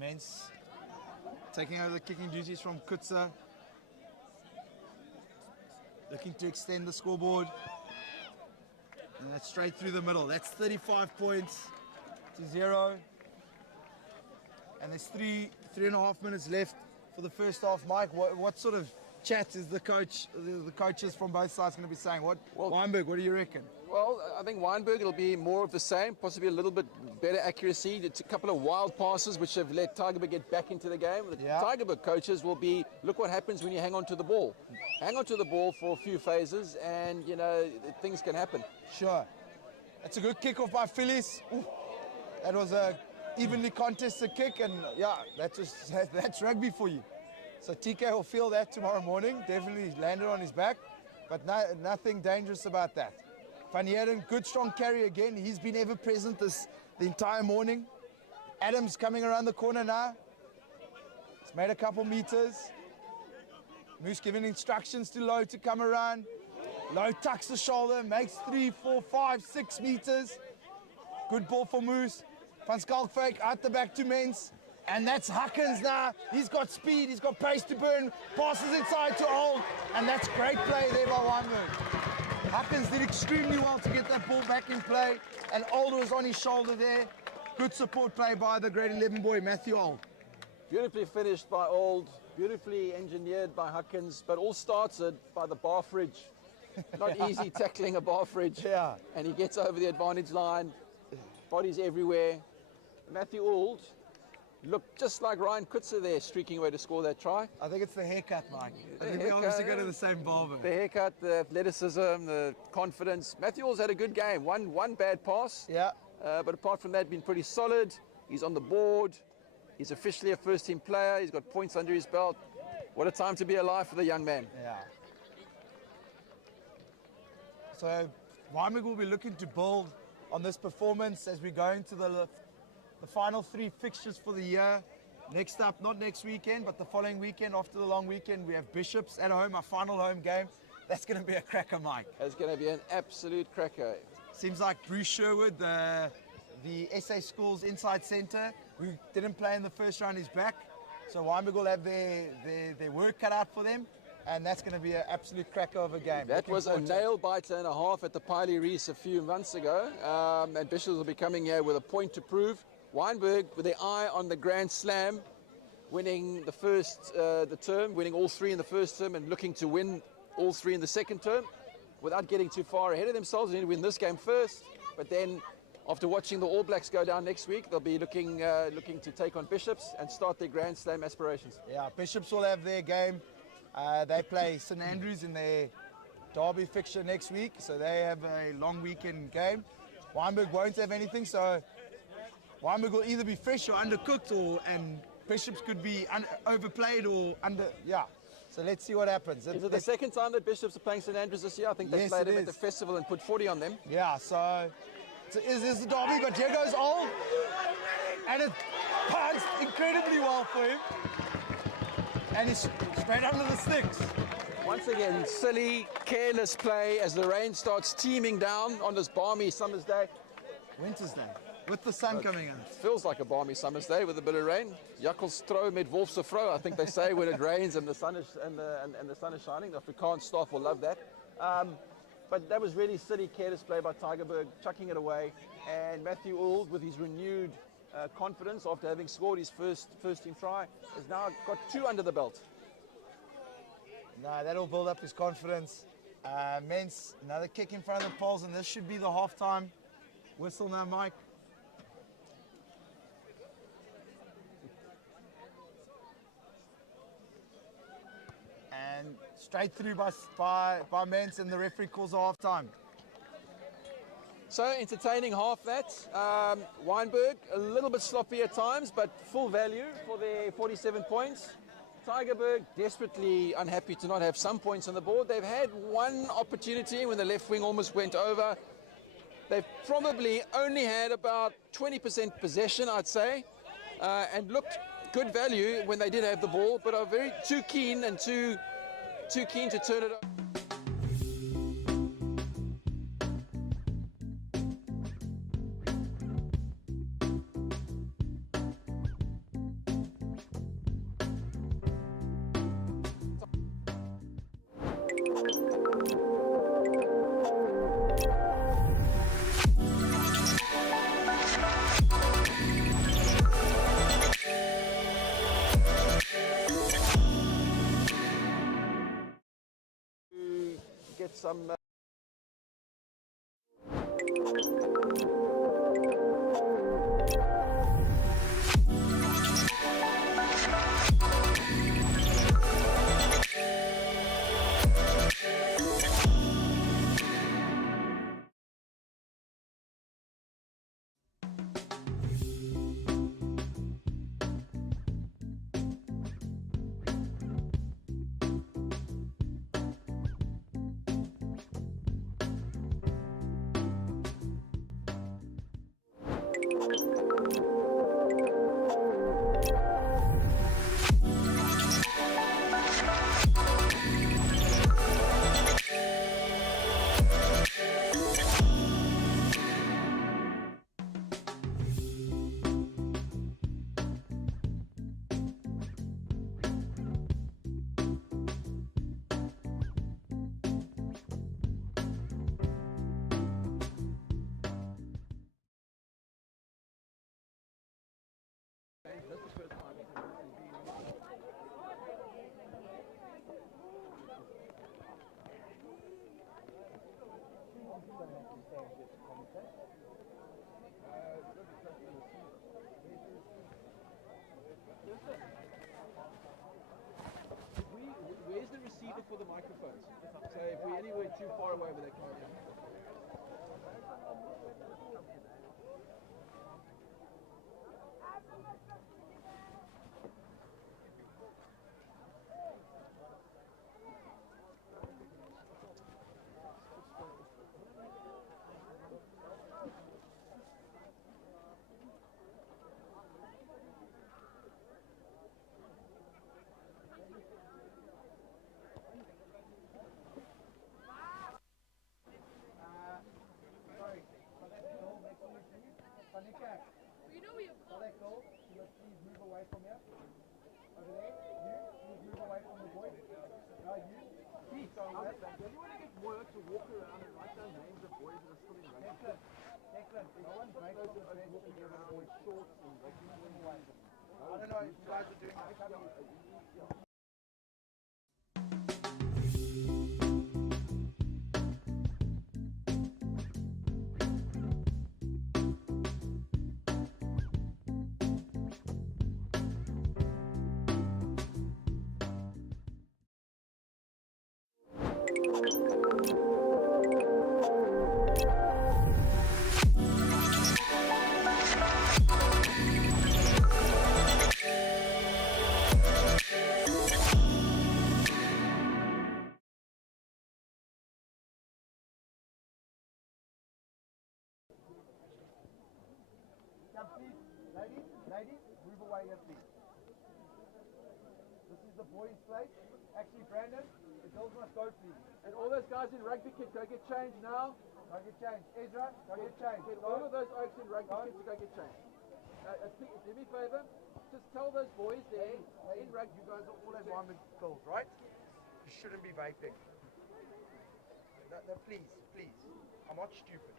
Mens taking over the kicking duties from Kutsa. Looking to extend the scoreboard. And that's straight through the middle. That's 35 points to 0. And there's 3.5 minutes left for the first half. Mike, what sort of chat is the coaches from both sides going to be saying? Wynberg, what do you reckon? Well, I think Wynberg, it'll be more of the same, possibly a little bit better accuracy. It's a couple of wild passes which have let Tygerberg get back into the game. The Tygerberg coaches will be, look what happens when you hang on to the ball. Hang on to the ball for a few phases and, you know, things can happen. Sure. That's a good kick-off by Phyllis. Ooh, that was a evenly contested kick, and yeah, that's rugby for you. So TK will feel that tomorrow morning. Definitely landed on his back, but nothing dangerous about that. Van Heeren, good strong carry again. He's been ever present the entire morning. Adams coming around the corner now. He's made a couple meters. Moose giving instructions to Low to come around. Low tucks the shoulder, makes 3, 4, 5, 6 meters. Good ball for Moose. Van Skalkwyk out the back to Mens. And that's Huckins now. He's got speed, he's got pace to burn. Passes inside to Old. And that's great play there by Wynberg. Huckins did extremely well to get that ball back in play. And Old was on his shoulder there. Good support play by the grade 11 boy, Matthew Old. Beautifully finished by Old. Beautifully engineered by Huckins. But all started by the bar fridge. Not easy tackling a bar fridge. Yeah. And he gets over the advantage line. Bodies everywhere. Matthew Old looked just like Ryan Kutzer there, streaking away to score that try. I think it's the haircut, Mike. I think they obviously go to the same barber. The haircut, the athleticism, the confidence. Matthew Old's had a good game. One bad pass. Yeah. But apart from that, been pretty solid. He's on the board. He's officially a first-team player. He's got points under his belt. What a time to be alive for the young man. Yeah. So Wynberg will be looking to build on this performance as we go into the final 3 fixtures for the year. Next up, not next weekend, but the following weekend, after the long weekend, we have Bishops at home, our final home game. That's going to be a cracker, Mike. It's going to be an absolute cracker. Seems like Bruce Sherwood, the SA Schools inside centre, who didn't play in the first round, is back. So Wynberg will have their work cut out for them. And that's going to be an absolute cracker of a game. That was a nail-biter and a half at the Piley Reese a few months ago. And Bishops will be coming here with a point to prove. Wynberg, with their eye on the Grand Slam, winning the term, winning all 3 in the first term and looking to win all 3 in the second term without getting too far ahead of themselves. They need to win this game first. But then, after watching the All Blacks go down next week, they'll be looking to take on Bishops and start their Grand Slam aspirations. Yeah, Bishops will have their game. They play St Andrews in their derby fixture next week, so they have a long weekend game. Wynberg won't have anything, so Wynberg will either be fresh or undercooked, and Bishops could be overplayed or yeah. So let's see what happens. Is it the second time that Bishops are playing St Andrews this year? I think they played them at the festival and put 40 on them. Yeah, so is this the derby? But here goes Old, and it punched incredibly well for him. And he's straight under the sticks. Once again, silly, careless play as the rain starts teeming down on this balmy summer's day. Winter's day, with the sun coming in. Feels like a balmy summer's day with a bit of rain. Jakkalstro met Wolfsefro, I think they say, when it rains and the sun is shining. The Afrikaans staff will love that. But that was really silly, careless play by Tygerberg, chucking it away. And Matthew Ould, with his renewed confidence after having scored his first team try, has now got 2 under the belt. No, that'll build up his confidence. Mens, another kick in front of the poles, and this should be the half-time whistle now, Mike. And straight through by Mens, and the referee calls a half-time. So entertaining half that. Wynberg, a little bit sloppy at times, but full value for their 47 points. Tygerberg, desperately unhappy to not have some points on the board. They've had one opportunity when the left wing almost went over. They've probably only had about 20% possession, I'd say, and looked good value when they did have the ball, but are too keen to turn it over. some. Where's the receiver for the microphones? So if we're anywhere too far away, they can hear. You know we have that goal, please move away from here. Over there. You, please move away from the boy. No, you. Pete, don't want to get work to walk around and write down names of boys that are still in rugby. Declan, no one breaks those walking around with shorts and rugby away. I don't know if you guys are doing that. Ladies, move away here, please. This is the boys' place. Actually, Brandon, the girls must go, please. And all those guys in rugby kit, go get changed now. Go get changed. Ezra, go get changed. Get all of those oaks in rugby kits to go get changed. Do me a favour, just tell those boys there in rugby. You guys are all environment skills, right? You shouldn't be vaping. No, please. I'm not stupid.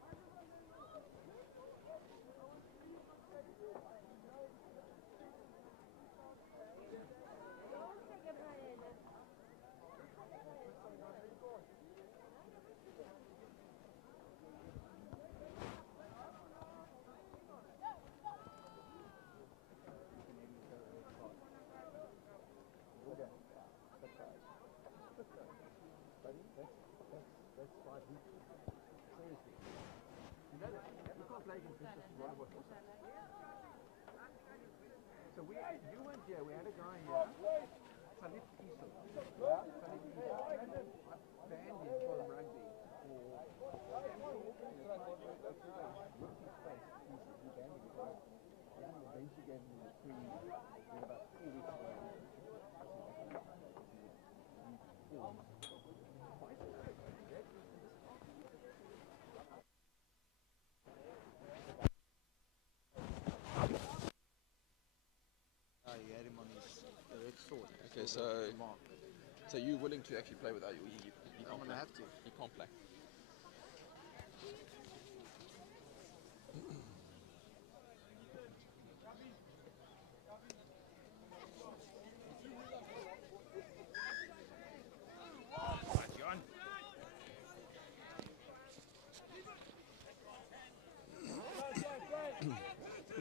That's 5 weeks. Seriously. You know that you can't play against this right away. So you weren't here, we had a guy here, Salif Iso. Yeah? Salif Iso. I banned him from rugby for rookie space pieces. We banned him because he eventually gave him a free in about 4 weeks ago. Okay, so you're willing to actually play without you? I'm going to have to. You can't play.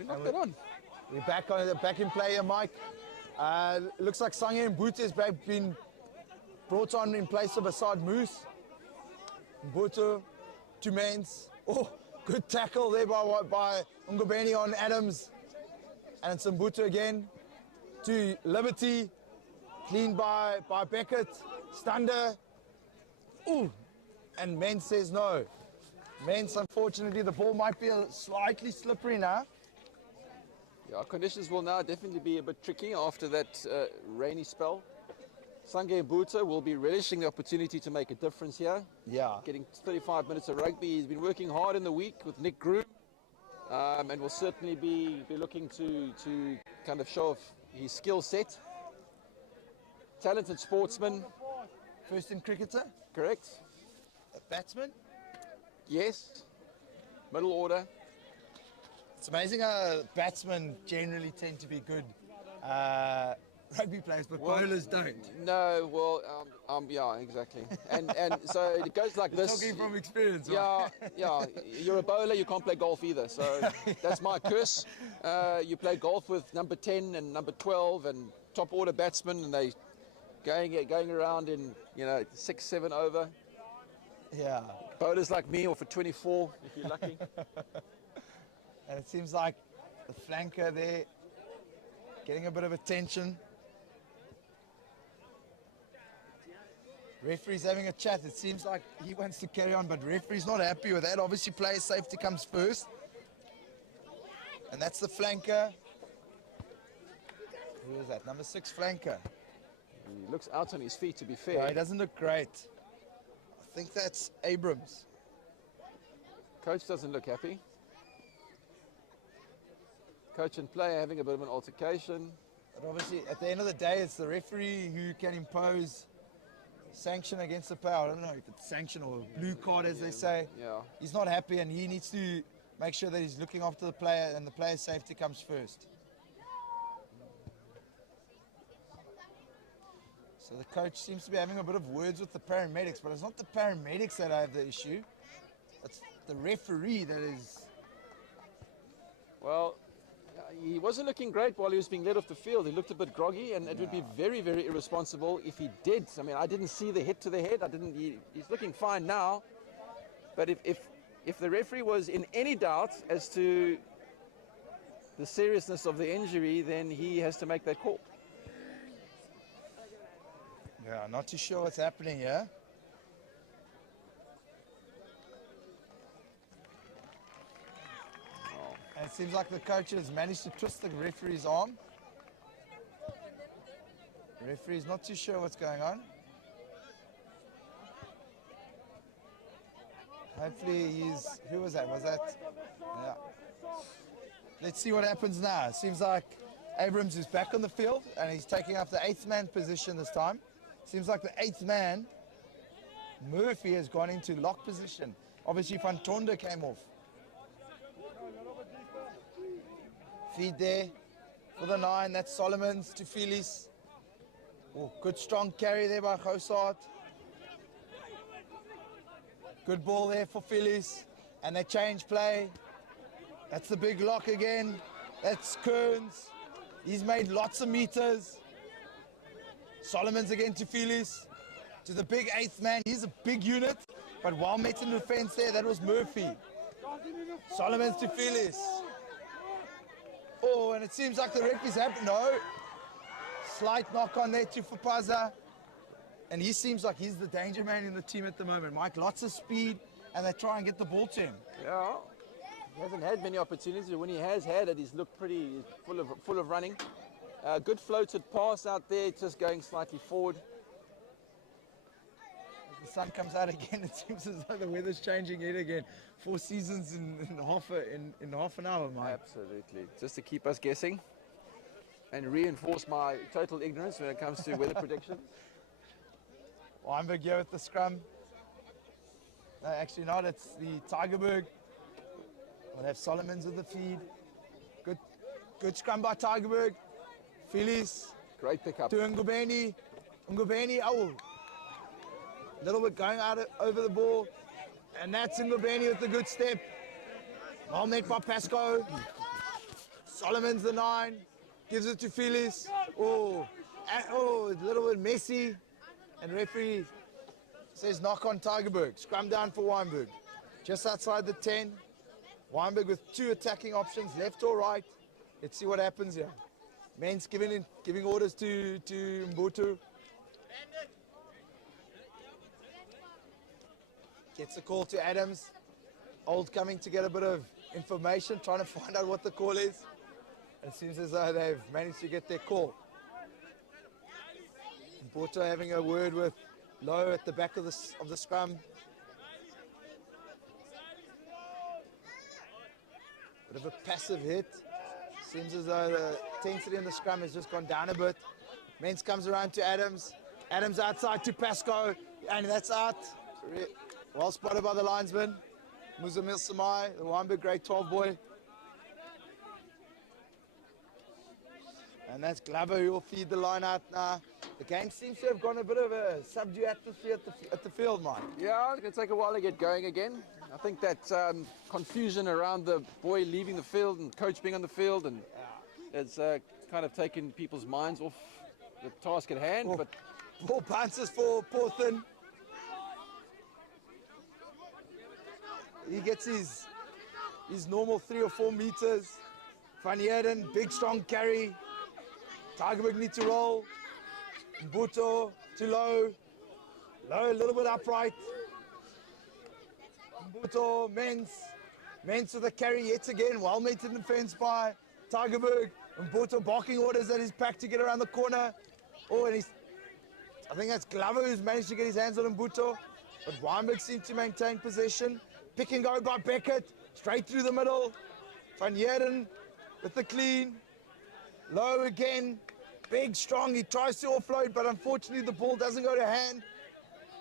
knocked that on. We're back in play here, Mike. Looks like Sange and Boete has been brought on in place of Assad Moose. Boete, 2 mains. Oh, good tackle there by Ngobeni on Adams. And it's Mbuto again to Liberty. Cleaned by Beckett. Stander. Ooh. And Mens says no. Mens, unfortunately, the ball might be slightly slippery now. Yeah, conditions will now definitely be a bit tricky after that rainy spell. Sange Mbuto will be relishing the opportunity to make a difference here. Yeah. Getting 35 minutes of rugby. He's been working hard in the week with Nick Groom. And will certainly be looking to kind of show off his skill set. Talented sportsman. First in cricketer. Correct. A batsman. Yes. Middle order. It's amazing how batsmen generally tend to be good rugby players, but bowlers don't. No, well, yeah, exactly. And so it goes like this. Talking from experience. Yeah, right? yeah. You're a bowler, you can't play golf either. So that's my curse. You play golf with number 10 and number 12 and top order batsmen, and they going around in 6, 7 over. Yeah. Bowlers like me, or for 24 if you're lucky. And it seems like the flanker there getting a bit of attention. Referee's having a chat. It seems like he wants to carry on, but referee's not happy with that. Obviously, player safety comes first. And that's the flanker. Who is that? Number 6 flanker. He looks out on his feet, to be fair. Yeah, he doesn't look great. I think that's Abrams. Coach doesn't look happy. Coach and player having a bit of an altercation. But obviously, at the end of the day, it's the referee who can impose sanction against the player. I don't know if it's sanction or a blue card, as they say. Yeah. He's not happy, and he needs to make sure that he's looking after the player, and the player's safety comes first. So the coach seems to be having a bit of words with the paramedics, but it's not the paramedics that have the issue. It's the referee that is... Well, he wasn't looking great while he was being led off the field. He looked a bit groggy, and it would be very, very irresponsible if he did. I mean, I didn't see the hit to the head. He's looking fine now. But if the referee was in any doubt as to the seriousness of the injury, then he has to make that call. Yeah, not too sure what's happening here. And it seems like the coach has managed to twist the referee's arm. The referee's not too sure what's going on. Hopefully he's... Who was that? Was that... Yeah. Let's see what happens now. It seems like Abrams is back on the field, and he's taking up the 8th man position this time. Seems like the 8th man, Murphy, has gone into lock position. Obviously, Van Tonde came off. Feed there for the 9. That's Solomons to Felix. Oh, good strong carry there by Gousaert. Good ball there for Felix. And they change play. That's the big lock again. That's Kearns. He's made lots of meters. Solomons again to Felix. To the big 8th man. He's a big unit. But well met in defense there. That was Murphy. Solomons to Felix. Oh, and it seems like the referee's happy. No. Slight knock on there to Fapaza. And he seems like he's the danger man in the team at the moment. Mike, lots of speed, and they try and get the ball to him. Yeah. He hasn't had many opportunities. When he has had it, he's looked pretty full of running. Good floated pass out there, just going slightly forward. As the sun comes out again, it seems as though the weather's changing yet again. 4 seasons in half an hour, Mike. Absolutely. Just to keep us guessing and reinforce my total ignorance when it comes to weather predictions. Wynberg here with the scrum. No, actually not. It's the Tygerberg. We'll have Solomons with the feed. Good scrum by Tygerberg. Felix. Great pickup. To Ngobeni. Ngobeni, oh. A little bit going out over the ball. And that's Ngobeni with the good step. Well met by Pasco. Solomon's the 9. Gives it to Felix. Oh, a little bit messy. And referee says knock on Tygerberg. Scrum down for Wynberg. Just outside the 10. Wynberg with 2 attacking options, left or right. Let's see what happens here. Men's giving orders to Mbutu. Gets a call to Adams. Old coming to get a bit of information, trying to find out what the call is. It seems as though they've managed to get their call. Mbutu having a word with Low at the back of the scrum. Bit of a passive hit. Seems as though the intensity in the scrum has just gone down a bit. Mens comes around to Adams. Adams outside to Pasco. And that's out. Well spotted by the linesman. Muzamil Samai, the Wynberg grade 12 boy. And that's Glover who will feed the line out now. The game seems to have gone a bit of a subdued atmosphere at the field, Mike. Yeah, it's going to take a while to get going again. I think that confusion around the boy leaving the field and coach being on the field and it's kind of taken people's minds off the task at hand. But ball bounces for Porthen. He gets his normal 3 or 4 meters. Van Heerden, big strong carry. Tygerberg needs to roll. Mbutu to Low. Low a little bit upright. Mbutu, Mens with the carry yet again. Well maintained defense by Tygerberg. Mbutu barking orders at his pack to get around the corner. Oh, and I think that's Glover who's managed to get his hands on Mbutu. But Wynberg seems to maintain possession. Pick and go by Beckett. Straight through the middle. Van Heerden with the clean. Low again. Big, strong. He tries to offload, but unfortunately the ball doesn't go to hand.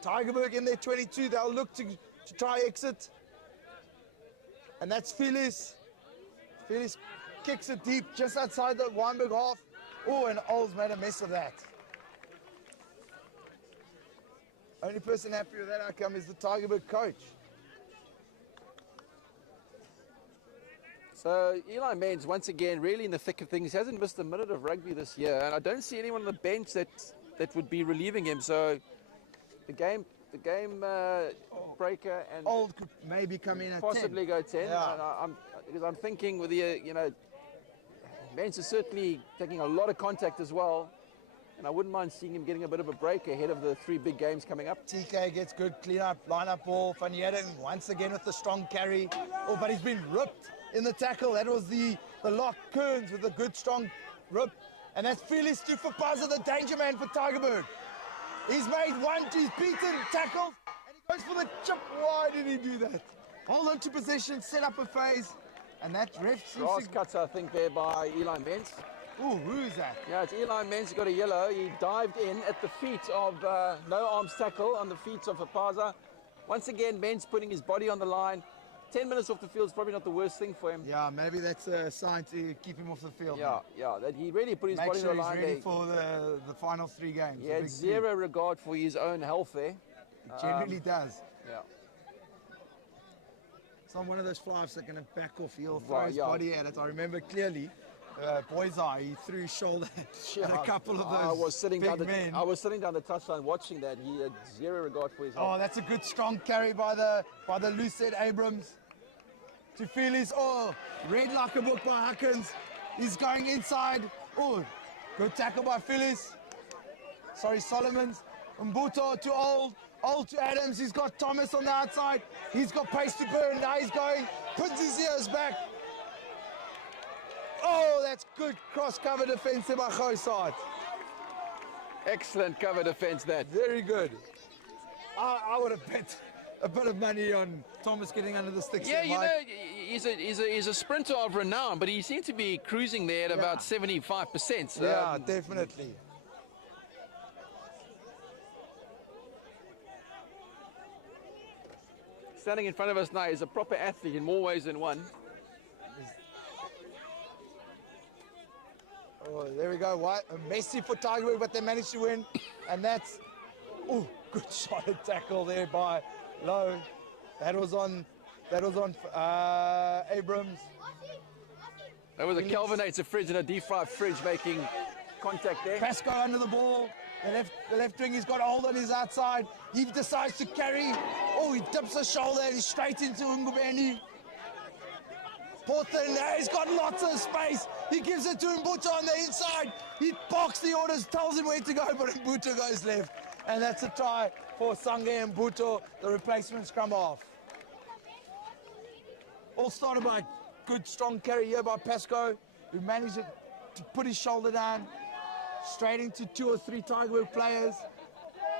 Tygerberg in their 22. They'll look to try exit. And that's Felix. Felix kicks it deep just outside the Wynberg half. Oh, and Old's made a mess of that. Only person happy with that outcome is the Tygerberg coach. So Eli Mens, once again, really in the thick of things. He hasn't missed a minute of rugby this year, and I don't see anyone on the bench that would be relieving him. So the game breaker and Old could maybe come in at possibly 10. go 10. Yeah. And because I'm thinking with the Mens is certainly taking a lot of contact as well, and I wouldn't mind seeing him getting a bit of a break ahead of the 3 big games coming up. TK gets good clean up, line up ball. Van Heerden once again with the strong carry. Oh, but he's been ripped in the tackle. That was the lock. Kearns with a good strong rip. And that's Felix Tufapaza, the danger man for Tygerberg. He's made 1, he's beaten, tackled, and he goes for the chip. Why did he do that? Hold on to position, set up a phase, and that ref seems Grass cuts, I think, there by Eli Mens. Ooh, who is that? Yeah, it's Eli Mens, got a yellow. He dived in at the feet of no arms tackle on the feet of Apaza. Once again, Mens putting his body on the line. 10 minutes off the field is probably not the worst thing for him. Yeah, maybe that's a sign to keep him off the field. Yeah, that he really put his body sure on the line. Make sure he's ready for the final 3 games. He had zero regard for his own health there. He generally does. Yeah. It's not one of those fly-offs that are going to back off. He'll throw his body at it. I remember clearly, Boy's Eye, he threw his shoulder at a couple of those I was sitting big men. I was sitting down the touchline watching that. He had zero regard for his health. Oh, that's a good strong carry by the Lucid Abrams. To Felix. Oh, read like a book by Huckins. He's going inside. Oh, good tackle by Felix. Sorry, Solomons. Mbutu to Old. Old to Adams. He's got Thomas on the outside. He's got pace to burn. Now he's going. Puts his ears back. Oh, that's good cross-cover defense by Khosad. Excellent cover defense, that. Very good. I would have bet a bit of money on Thomas getting under the sticks. Yeah, he's a sprinter of renown, but he seemed to be cruising there at about 75%. So, yeah, definitely. Standing in front of us now is a proper athlete in more ways than one. Oh, there we go. What a messy for Tygerberg, but they managed to win, and that's good shot and tackle there by Low. That was on Abrams. That was a Kelvinator fridge and a deep fry fridge making contact there. Pasco under the ball. The left wing, he's got a hold on his outside. He decides to carry. Oh, he dips his shoulder and he's straight into Ngubeni. Portland, he's got lots of space. He gives it to Mbuto on the inside. He boxes the orders, tells him where to go, but Mbuto goes left. And that's a try for Sange and Mbuto, the replacement scrum half. All started by a good, strong carry here by Pasco, who managed to put his shoulder down, straight into 2 or 3 Tygerberg players.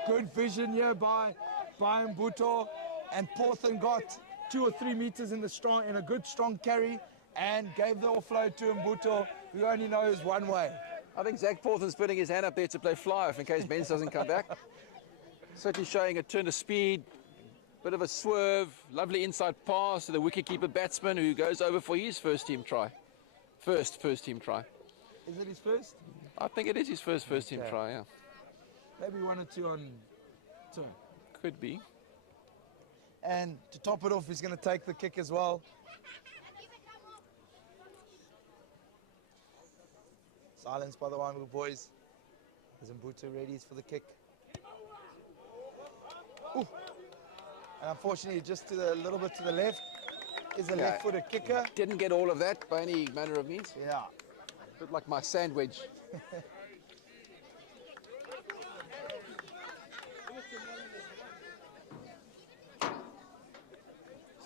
Good vision here by Mbuto, and Portland got 2 or 3 meters in a good strong carry and gave the offload to Mbuto, who only knows one way. I think Zach Portland's putting his hand up there to play fly-off in case Benz doesn't come back. Certainly showing a turn of speed, bit of a swerve, lovely inside pass to the wicketkeeper batsman who goes over for his first team try. First team try. Is it his first? I think it is his first team try, yeah. Maybe 1 or 2 on tour. Could be. And to top it off, he's going to take the kick as well. Silence by the Wynberg boys. As Mbuto ready for the kick. Ooh. And unfortunately, just a little bit to the left is a left-footed kicker. Didn't get all of that by any manner of means. Yeah. A bit like my sandwich.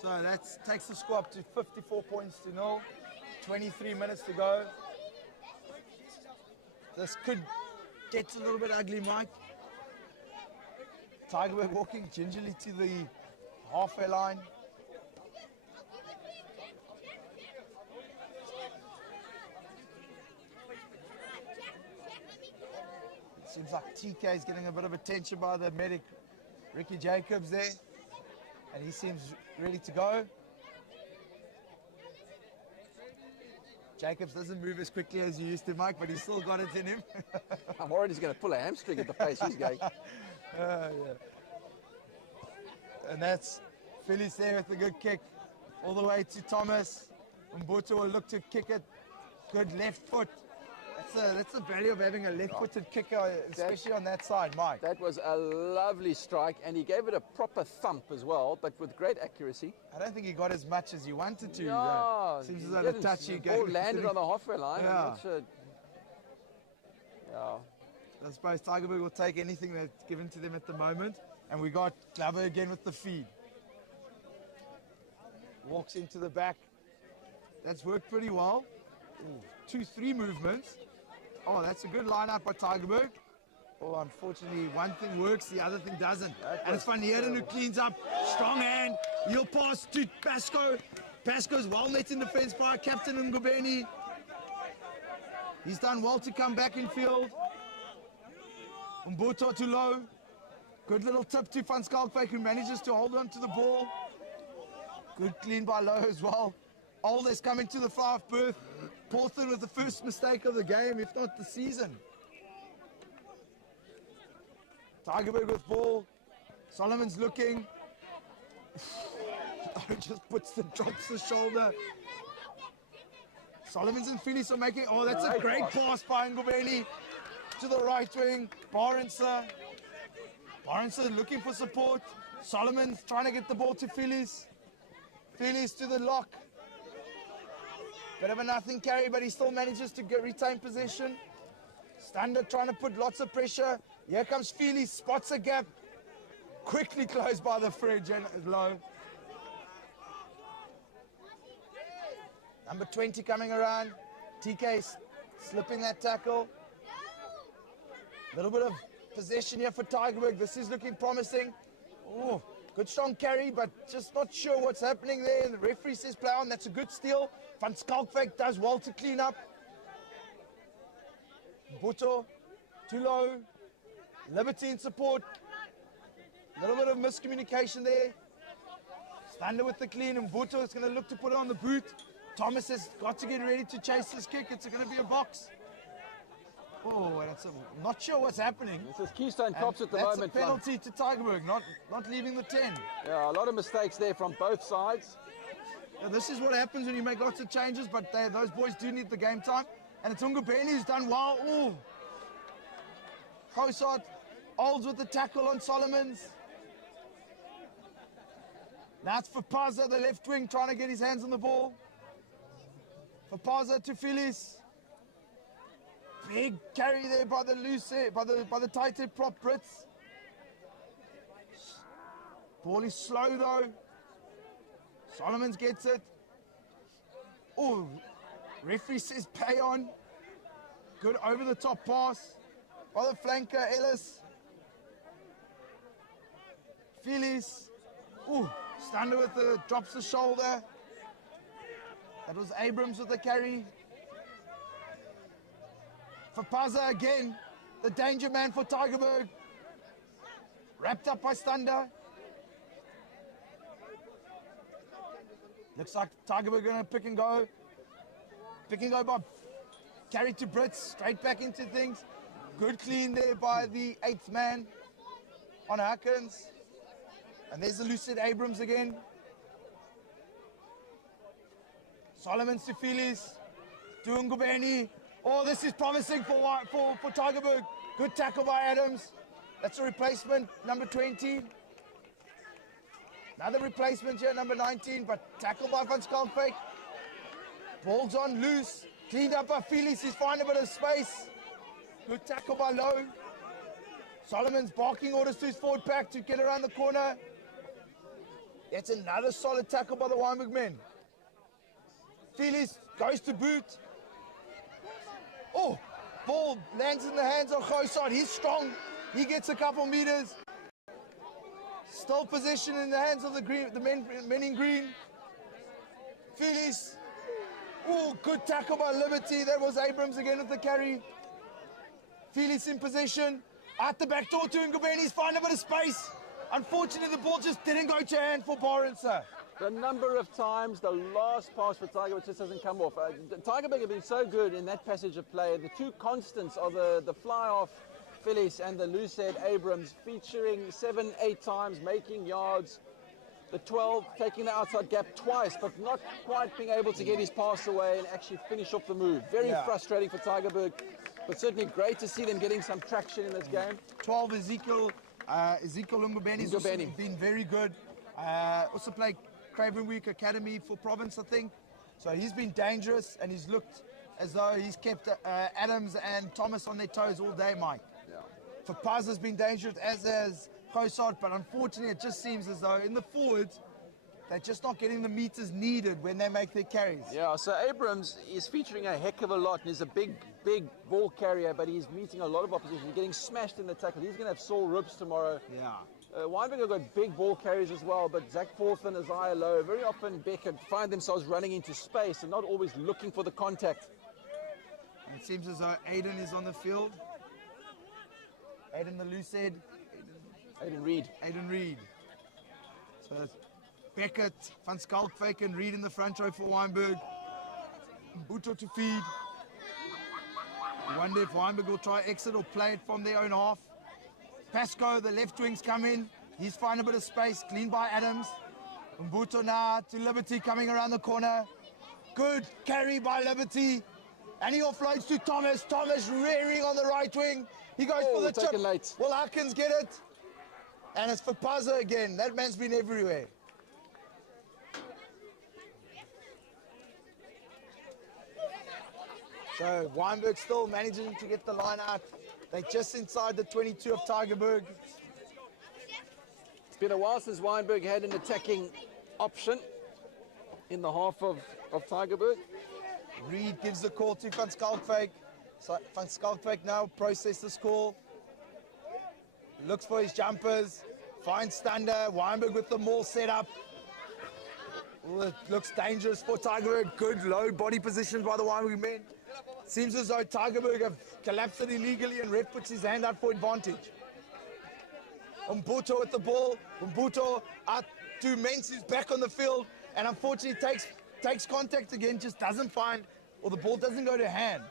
So that takes the score up to 54 points to 0. 23 minutes to go. This could get a little bit ugly, Mike. Tygerberg walking gingerly to the halfway line. It seems like TK is getting a bit of attention by the medic, Ricky Jacobs there. And he seems ready to go. Jacobs doesn't move as quickly as he used to, Mike, but he's still got it in him. I'm worried he's going to pull a hamstring at the pace he's going. Yeah. And that's Phillies there with a good kick all the way to Thomas. Mbuto will look to kick it. Good left foot. That's the value of having a left-footed kicker, especially on that side, Mike. That was a lovely strike, and he gave it a proper thump as well, but with great accuracy. I don't think he got as much as he wanted to. No, seems as though the touch he gave. Ball landed on the halfway line. Yeah. I'm not sure. Yeah. I suppose Tygerberg will take anything that's given to them at the moment. And we got Glover again with the feed. Walks into the back. That's worked pretty well. 2-3 movements. Oh, that's a good line-out by Tygerberg. Oh, unfortunately, one thing works, the other thing doesn't. And it's Van Heerden who cleans up. Strong hand. He'll pass to Pasco. Pasco's well met in defense by Captain Ngubeni. He's done well to come back in field. Mbuto too low. Good little tip to Van Schalkwyk, who manages to hold on to the ball. Good clean by Low as well. Alder's coming to the fly-off berth. Portland with the first mistake of the game, if not the season. Tygerberg with ball. Solomon's looking. Just drops the shoulder. Solomons and Phillies are making. Oh, that's a great pass by Ngubeni to the right wing. Barnser looking for support. Solomon's trying to get the ball to Phillies. Phillies to the lock. Bit of a nothing carry, but he still manages to retain possession. Stander trying to put lots of pressure. Here comes Phillies, spots a gap. Quickly closed by the fridge and Low. Number 20 coming around. TK slipping that tackle. Little bit of possession here for Tygerberg. This is looking promising. Oh, good strong carry, but just not sure what's happening there. The referee says play on. That's a good steal. Van Schalkwyk does well to clean up. Mbuto, too low. Liberty in support. A little bit of miscommunication there. Stander with the clean, and Mbuto is going to look to put it on the boot. Thomas has got to get ready to chase this kick. It's going to be a box. Oh, not sure what's happening. This is Keystone Cops at the moment. That's a penalty to Tygerberg, not leaving the 10. Yeah, a lot of mistakes there from both sides. Now, this is what happens when you make lots of changes, but those boys do need the game time. And it's Ngubeni who's done well. Ooh. Khosat holds with the tackle on Solomons. Now it's Fapaza, the left wing, trying to get his hands on the ball. Fapaza to Phyllis. Big carry there by the loose, by the tight head prop Brits. Ball is slow though. Solomons gets it. Oh, referee says pay on. Good over the top pass by the flanker Ellis. Phyllis. Ooh, Stander with the drops the shoulder. That was Abrams with the carry. Fapaza again, the danger man for Tygerberg. Wrapped up by Stander. Looks like Tygerberg going to pick and go. Pick and go by carry to Brits, straight back into things. Good clean there by the 8th man on Huckins. And there's the lucid Abrams again. Solomons to Phyllis. To Ngubeni. Oh, this is promising for Tygerberg. Good tackle by Adams. That's a replacement, number 20. Another replacement here, number 19, but tackle by Van Skalkbeek. Ball's on loose. Cleaned up by Phyllis. He's finding a bit of space. Good tackle by Lowe. Solomon's barking orders to his forward pack to get around the corner. That's another solid tackle by the Wynberg men. Phyllis goes to boot. Oh, ball lands in the hands of Khosat. He's strong. He gets a couple meters. Still possession in the hands of the men in green. Phyllis. Oh, good tackle by Liberty. That was Abrams again with the carry. Phyllis in possession. At the back door to Ngubeni. He's finding a bit of space. Unfortunately, the ball just didn't go to hand for Borenser. The number of times the last pass for Tygerberg just doesn't come off. Tygerberg have been so good in that passage of play. The two constants are the fly-off Phyllis and the loose-head Abrams, featuring 7-8 times, making yards. The 12 taking the outside gap twice, but not quite being able to get his pass away and actually finish off the move. Very frustrating for Tygerberg, but certainly great to see them getting some traction in this game. 12 Ezekiel Ngubeni's also been very good. Also played Craven Week Academy for Province, I think. So he's been dangerous, and he's looked as though he's kept Adams and Thomas on their toes all day, Mike. For Paz has been dangerous, as has Khosat, but unfortunately it just seems as though in the forwards, they're just not getting the meters needed when they make their carries. Yeah, so Abrams is featuring a heck of a lot, and he's a big ball carrier, but he's meeting a lot of opposition. He's getting smashed in the tackle. He's going to have sore ribs tomorrow. Yeah. Wynberg have got big ball carriers as well, but Zach Forth and Isaiah Lowe, very often Beckett find themselves running into space and not always looking for the contact. And it seems as though Aiden is on the field. Aiden the loose head. Aiden Reed. Aiden Reed. So it's Beckett, Van Skalkbeek and Reed in the front row for Wynberg. Buto to feed. I wonder if Wynberg will try exit or play it from their own half. Pasco, the left wings come in. He's finding a bit of space, clean by Adams. Mbuto now to Liberty coming around the corner. Good carry by Liberty. And he offloads to Thomas. Thomas rearing on the right wing. He goes for the chip. Late. Will Harkins get it? And it's for Pazza again. That man's been everywhere. So Wynberg still managing to get the line out. They're just inside the 22 of Tygerberg. It's been a while since Wynberg had an attacking option in the half of Tygerberg. Reed gives the call to Van Skalkbeek. So Van Skalkbeek now processes call. Looks for his jumpers. Finds Stander. Wynberg with the maul set up. Ooh, it looks dangerous for Tygerberg. Good low body positions by the Wynberg men. Seems as though Tygerberg have collapsed it illegally and Ref puts his hand out for advantage. Mbuto with the ball. Mbuto out to Mens, who's back on the field, and unfortunately takes contact again, just doesn't find, or the ball doesn't go to hand.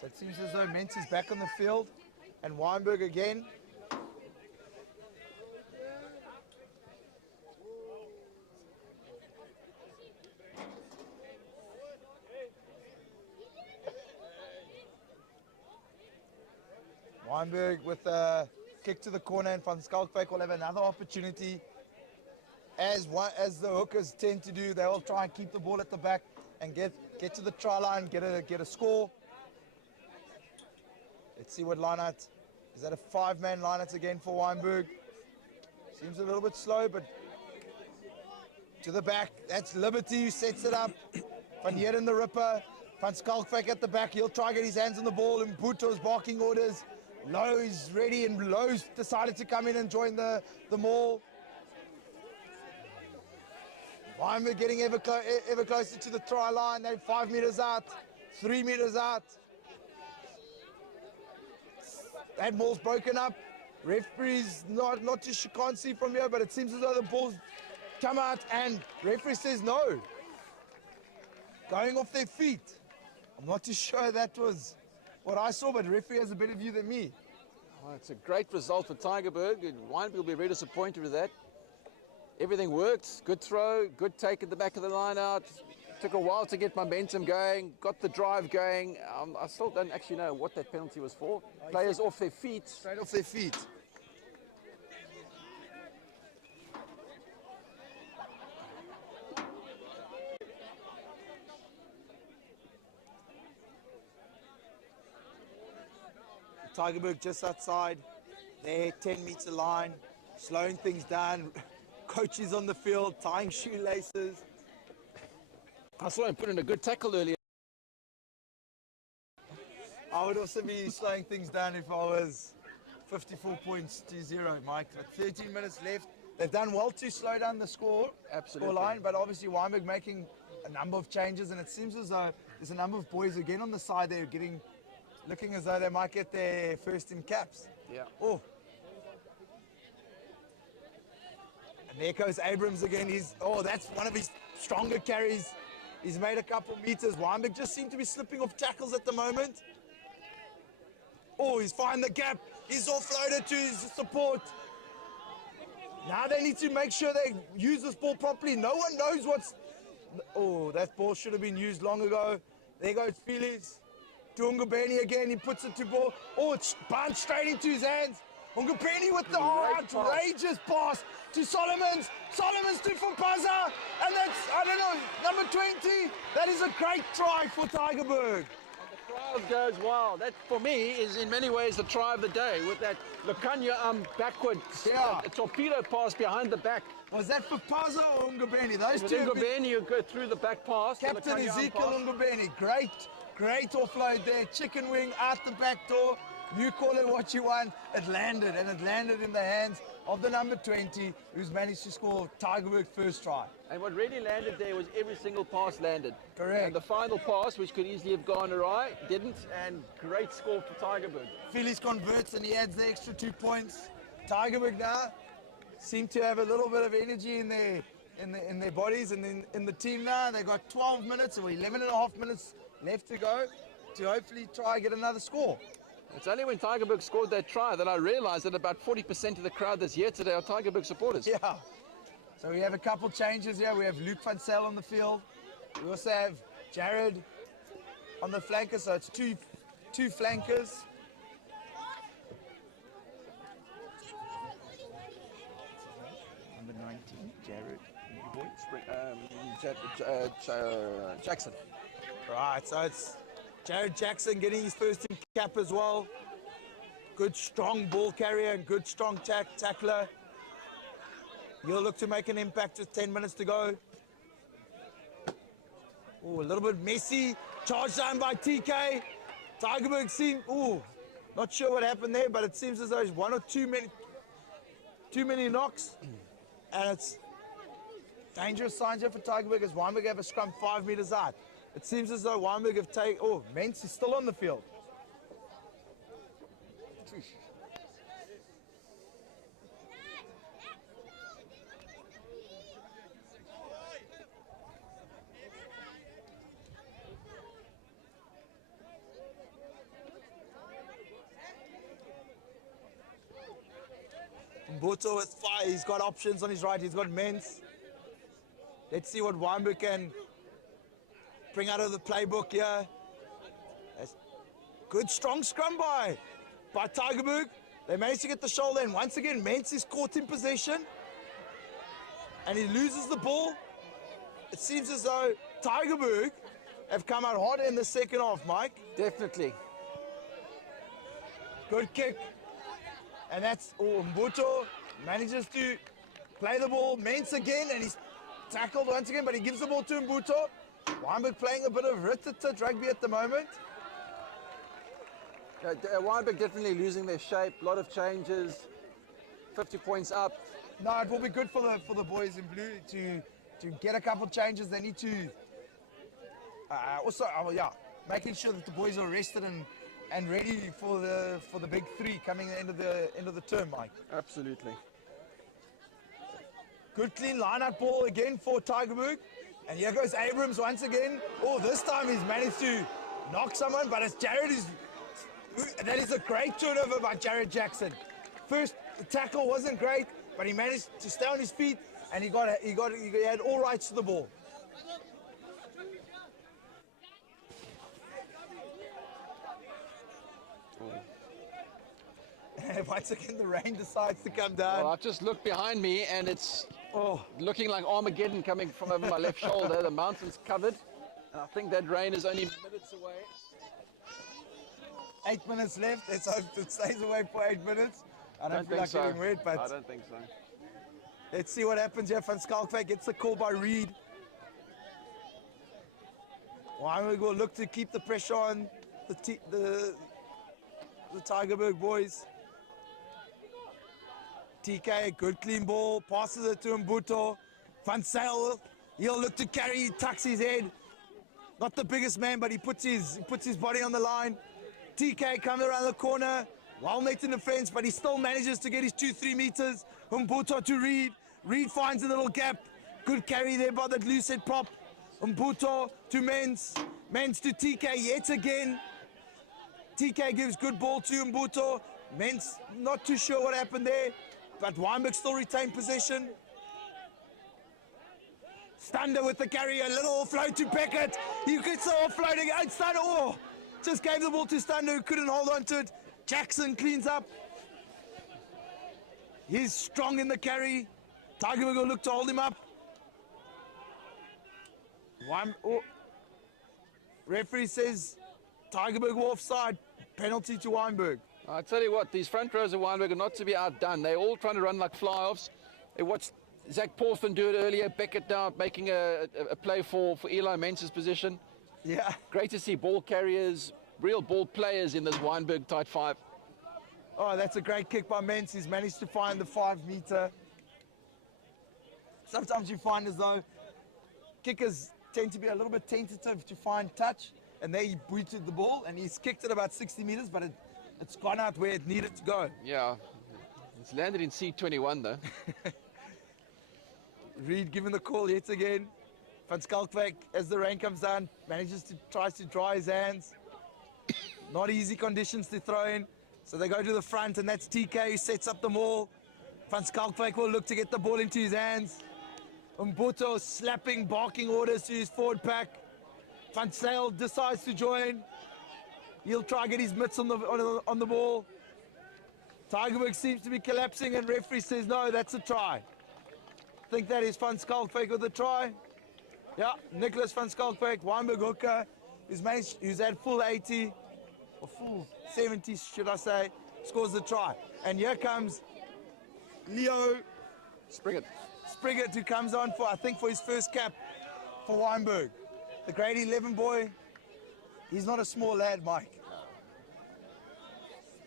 So it seems as though Mens is back on the field, and Wynberg again. Wynberg with a kick to the corner, and Van Skalkwyk will have another opportunity. As the hookers tend to do, they will try and keep the ball at the back and get to the try line, get a score. Let's see what lineout. Is that a 5-man lineout again for Wynberg? Seems a little bit slow, but to the back. That's Liberty who sets it up. Van Heeren the Ripper. Van Skalkwyk at the back. He'll try to get his hands on the ball, and Mbuto's barking orders. Lowe is ready, and Lowe's decided to come in and join the maul. Wynberg getting ever closer to the try line. They're 5 meters out, 3 meters out. That ball's broken up. Referee's not too sure, can't see from here, but it seems as though the ball's come out, and referee says no. Going off their feet. I'm not too sure that was what I saw, but referee has a better view than me. Well, it's a great result for Tygerberg, and Wynberg will be very disappointed with that. Everything worked. Good throw, good take at the back of the line out. Took a while to get momentum going, got the drive going. I still don't actually know what that penalty was for. Players off their feet. Straight off their feet. Tygerberg just outside their 10-meter line, slowing things down. Coaches on the field, tying shoelaces. I saw him put in a good tackle earlier. I would also be slowing things down if I was 54 points to 0, Mike. But 13 minutes left. They've done well to slow down the score line, but obviously Wynberg making a number of changes, and it seems as though there's a number of boys again on the side there looking as though they might get their first in caps. Yeah. Oh. And there goes Abrams again. That's one of his stronger carries. He's made a couple meters. Wynberg just seem to be slipping off tackles at the moment. Oh, he's finding the gap. He's offloaded to his support. Now they need to make sure they use this ball properly. No one knows what's... Oh, that ball should have been used long ago. There goes Felix. To Ungubeni again, he puts it to ball. Oh, it's bounced straight into his hands. Ungubeni with the outrageous pass to Solomons. Solomons to Fumpaza. And that's, I don't know, number 20. That is a great try for Tygerberg. The crowd goes wild. That, for me, is in many ways the try of the day with that Lukanya backward torpedo pass behind the back. Was that Fumpaza or Ungubeni? Those two. Ungubeni, you go through the back pass. Captain Ezekiel Ungubeni, Great offload there, chicken wing out the back door. You call it what you want. It landed, and it landed in the hands of the number 20, who's managed to score Tygerberg's first try. And what really landed there was every single pass landed. Correct. And the final pass, which could easily have gone awry, didn't, and great score for Tygerberg. Felix converts, and he adds the extra 2 points. Tygerberg now seem to have a little bit of energy in their bodies, and in the team now. They've got 12 minutes or 11 and a half minutes left to go to hopefully try and get another score. It's only when Tygerberg scored that try that I realized that about 40% of the crowd that's here today are Tygerberg supporters. Yeah. So we have a couple changes here. We have Luke Van Zyl on the field. We also have Jared on the flanker, so it's two flankers. Number 19, Jared. Jackson. Right, so it's Jared Jackson getting his first in cap as well. Good strong ball carrier and good strong tackler. He'll look to make an impact with 10 minutes to go. Oh, a little bit messy. Charged down by TK. Tygerberg seemed, not sure what happened there, but it seems as though it's one or too many knocks. And it's dangerous signs here for Tygerberg as Wynberg have a scrum 5 meters out. It seems as though Wynberg have taken... Oh, Mentz is still on the field. Mbuto with fire. He's got options on his right. He's got Mentz. Let's see what Wynberg can bring out of the playbook here. That's good, strong scrum by by Tygerberg. They managed to get the shoulder, and once again, Mens is caught in possession. And he loses the ball. It seems as though Tygerberg have come out harder in the second half, Mike. Definitely. Good kick. And that's Mbuto manages to play the ball. Mens again, and he's tackled once again, but he gives the ball to Mbuto. Wynberg playing a bit of rit-tit rugby at the moment. Wynberg definitely losing their shape. A lot of changes. 50 points up. No, it will be good for the boys in blue to get a couple changes. They need to making sure that the boys are rested and ready for the big three coming at the end of the term, Mike. Absolutely. Good clean line-out ball again for Tygerberg. And here goes Abrams once again. Oh, this time he's managed to knock someone, but it's Jared that is a great turnover by Jared Jackson. First tackle wasn't great, but he managed to stay on his feet, and he had all rights to the ball. Once again, the rain decides to come down. Well, I've just looked behind me, and it's looking like Armageddon coming from over my left shoulder. The mountain's covered, and I think that rain is only minutes away. 8 minutes left. Let's hope it stays away for 8 minutes. I don't feel like getting wet, but I don't think so. Let's see what happens here. Van Schalkwyk gets the call by Reed. Wynberg will look to keep the pressure on the Tygerberg boys. TK, good clean ball, passes it to Mbuto. Van Zyl, he'll look to carry, he tucks his head. Not the biggest man, but he puts his body on the line. TK comes around the corner, well met in defense, but he still manages to get his 2-3 meters. Mbuto to Reed. Reed finds a little gap. Good carry there by the loose head prop. Mbuto to Mens. Mens to TK yet again. TK gives good ball to Mbuto. Mens not too sure what happened there, but Wynberg still retained possession. Stander with the carry, a little offload to Beckett. You could see offloading out. Stander, just gave the ball to Stander, who couldn't hold on to it. Jackson cleans up. He's strong in the carry. Tygerberg will look to hold him up. Referee says Tygerberg were offside. Penalty to Wynberg. I tell you what, these front rows of Wynberg are not to be outdone. They're all trying to run like fly-offs. They watched Zach Porthan do it earlier. Beckett now making a play for Eli Mens's position. Yeah. Great to see ball carriers, real ball players in this Wynberg tight five. Oh, that's a great kick by Mens. He's managed to find the 5 meter. Sometimes you find as though kickers tend to be a little bit tentative to find touch, and there he booted the ball, and he's kicked it about 60 meters, but it's gone out where it needed to go. Yeah, it's landed in C21 though. Reed given the call yet again. Van Schalkwyk, as the rain comes down, tries to dry his hands. Not easy conditions to throw in, so they go to the front, and that's TK who sets up the maul. Van Schalkwyk will look to get the ball into his hands. Mbuto slapping, barking orders to his forward pack. Van Zyl decides to join. He'll try and get his mitts on the ball. Tygerberg seems to be collapsing, and referee says no, that's a try. I think that is Van Schalkwyk with the try. Yeah, Nicholas Van Schalkwyk, Wynberg hooker, who's had full 80, or full 70, should I say, scores the try. And here comes Leo Spriggett, who comes on for his first cap for Wynberg. The grade 11 boy, he's not a small lad, Mike.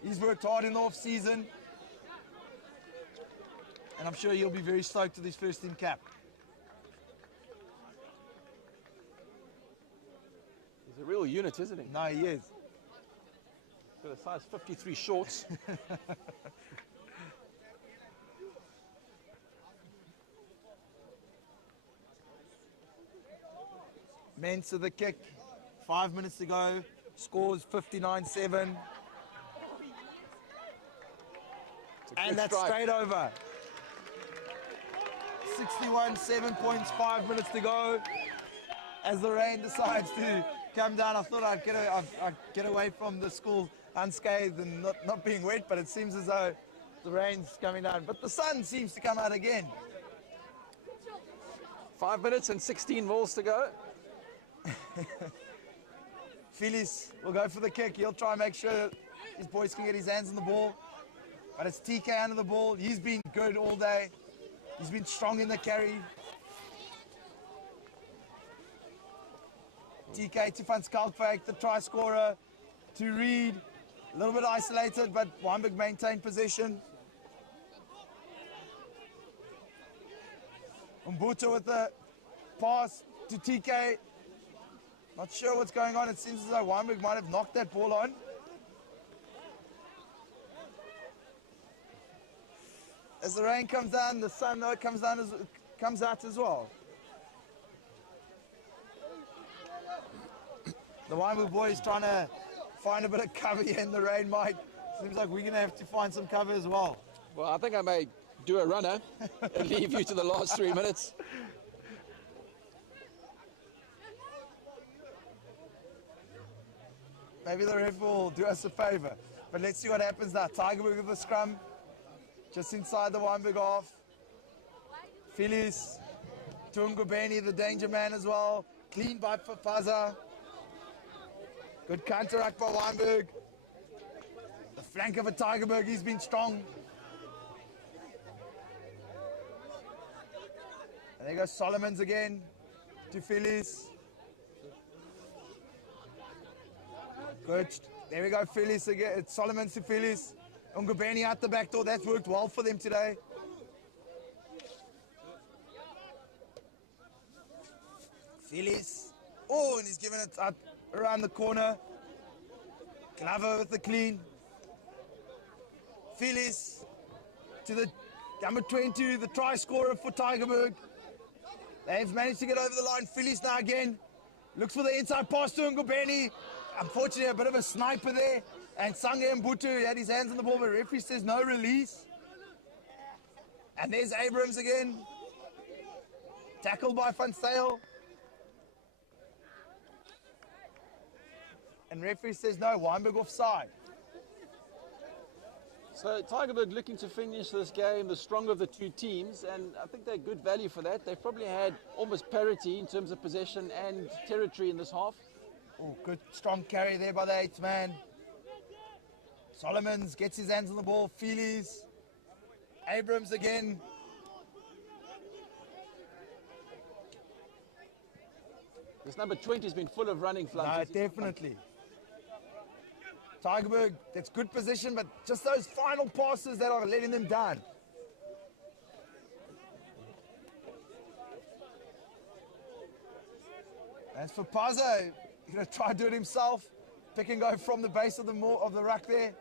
He's worked hard in the off-season, and I'm sure he'll be very stoked with his first team cap. He's a real unit, isn't he? No, he is. Got a size 53 shorts. Mens to the kick. 5 minutes to go. Scores 59-7. And that's straight over. 61, 7 points, 5 minutes to go. As the rain decides to come down, I thought I'd get away from the school unscathed and not being wet, but it seems as though the rain's coming down. But the sun seems to come out again. 5 minutes and 16 balls to go. Felix will go for the kick. He'll try and make sure his boys can get his hands on the ball. But it's TK under the ball. He's been good all day. He's been strong in the carry. TK to Van Skalkwyk, the try scorer, to Reed. A little bit isolated, but Wynberg maintained possession. Umbuto with the pass to TK. Not sure what's going on. It seems as though Wynberg might have knocked that ball on. As the rain comes down, the sun comes out as well. The Wynberg boys trying to find a bit of cover here in the rain, Mike. Seems like we're going to have to find some cover as well. Well, I think I may do a runner and leave you to the last 3 minutes. Maybe the ref will do us a favor. But let's see what happens now. Tygerberg with the scrum. Just inside the Wynberg half. Felix. Tungubeni, the danger man as well. Clean by Fafaza. Good counteract by Wynberg. The flank of a Tygerberg, he's been strong. And there goes Solomons again to Felix. Good. There we go, Felix again. It's Solomons to Felix. Ungubeni out the back door. That's worked well for them today. Felix. Oh, and he's given it up around the corner. Glover with the clean. Felix to the number 20, the try scorer for Tygerberg. They've managed to get over the line. Felix now again. Looks for the inside pass to Ngubeni. Unfortunately, a bit of a sniper there. And Sange Mbutu had his hands on the ball, but referee says no release. And there's Abrams again. Tackled by Van Styl. And referee says no, Wynberg offside. So Tygerberg looking to finish this game the stronger of the two teams, and I think they're good value for that. They've probably had almost parity in terms of possession and territory in this half. Oh, good strong carry there by the 8th man. Solomons gets his hands on the ball. Felix. Abrams again. This number 20 has been full of running flunks. No, definitely. Tygerberg, that's good position, but just those final passes that are letting them down. As for Paza, he's going to try to do it himself. Pick and go from the base of the ruck there.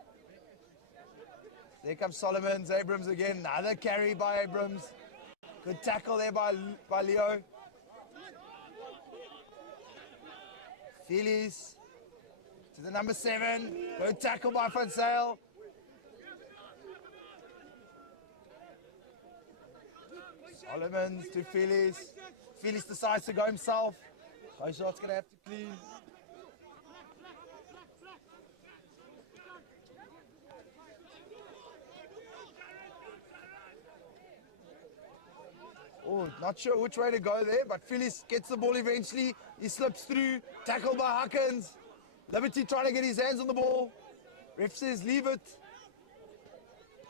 There comes Solomons, Abrams again. Another carry by Abrams. Good tackle there by Leo. Felix to the number 7. Good tackle by Van Styl. Solomons to Felix. Felix decides to go himself. Shot's going to have to clean. Oh, not sure which way to go there, but Felix gets the ball eventually. He slips through, tackled by Huckins. Liberty trying to get his hands on the ball. Ref says leave it.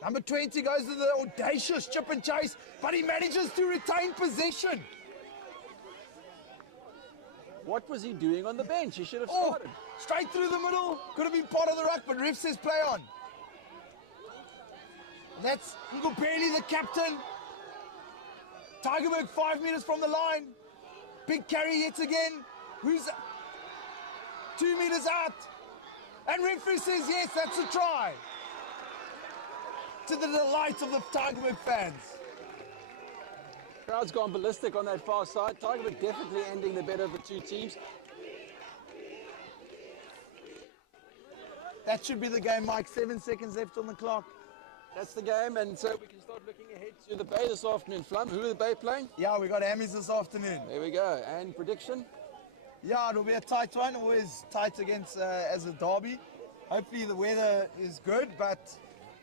Number 20 goes to the audacious chip and chase, but he manages to retain possession. What was he doing on the bench? He should have started. Straight through the middle. Could have been part of the ruck, but ref says play on. That's Ngupeli, the captain. Tygerberg 5 meters from the line. Big carry yet again. Who's 2 meters out? And referee says yes, that's a try. To the delight of the Tygerberg fans. Crowd's gone ballistic on that far side. Tygerberg definitely ending the better of the two teams. That should be the game, Mike. 7 seconds left on the clock. That's the game, and so we can start looking ahead to the Bay this afternoon. Flum, who are the Bay playing? Yeah, we got Hammies this afternoon. There we go. And prediction? Yeah, it'll be a tight one. Always tight against as a derby. Hopefully the weather is good, but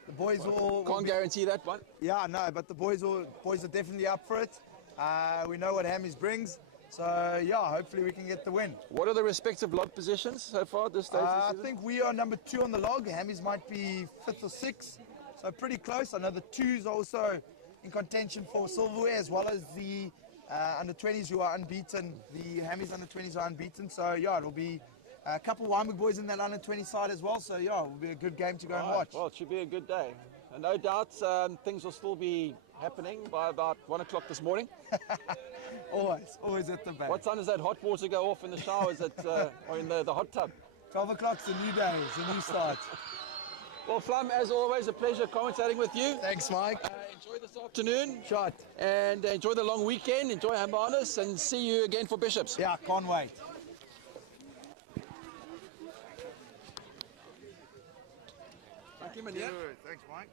the boys will Can't guarantee that one. Yeah, no, but the boys are definitely up for it. We know what Hammies brings, so yeah, hopefully we can get the win. What are the respective log positions so far at this stage of the I season? think we are number 2 on the log. Hammies might be 5th or 6th, so pretty close. I know the 2s are also in contention for silverware, as well as the under 20s who are unbeaten. The Hammies under 20s are unbeaten, so yeah, it'll be a couple of Wynberg boys in that under 20 side as well. So yeah, it'll be a good game to go and watch. Well, it should be a good day. And no doubt things will still be happening by about 1 o'clock this morning. always at the back. What time does that hot water go off in the showers or in the hot tub? 12 o'clock's a new day, it's a new start. Well, Flum, as always, a pleasure commentating with you. Thanks, Mike. Enjoy this afternoon. Shot. And enjoy the long weekend. Enjoy Hambanus and see you again for Bishops. Yeah, can't wait. Thank you, Mania. Thanks, Mike.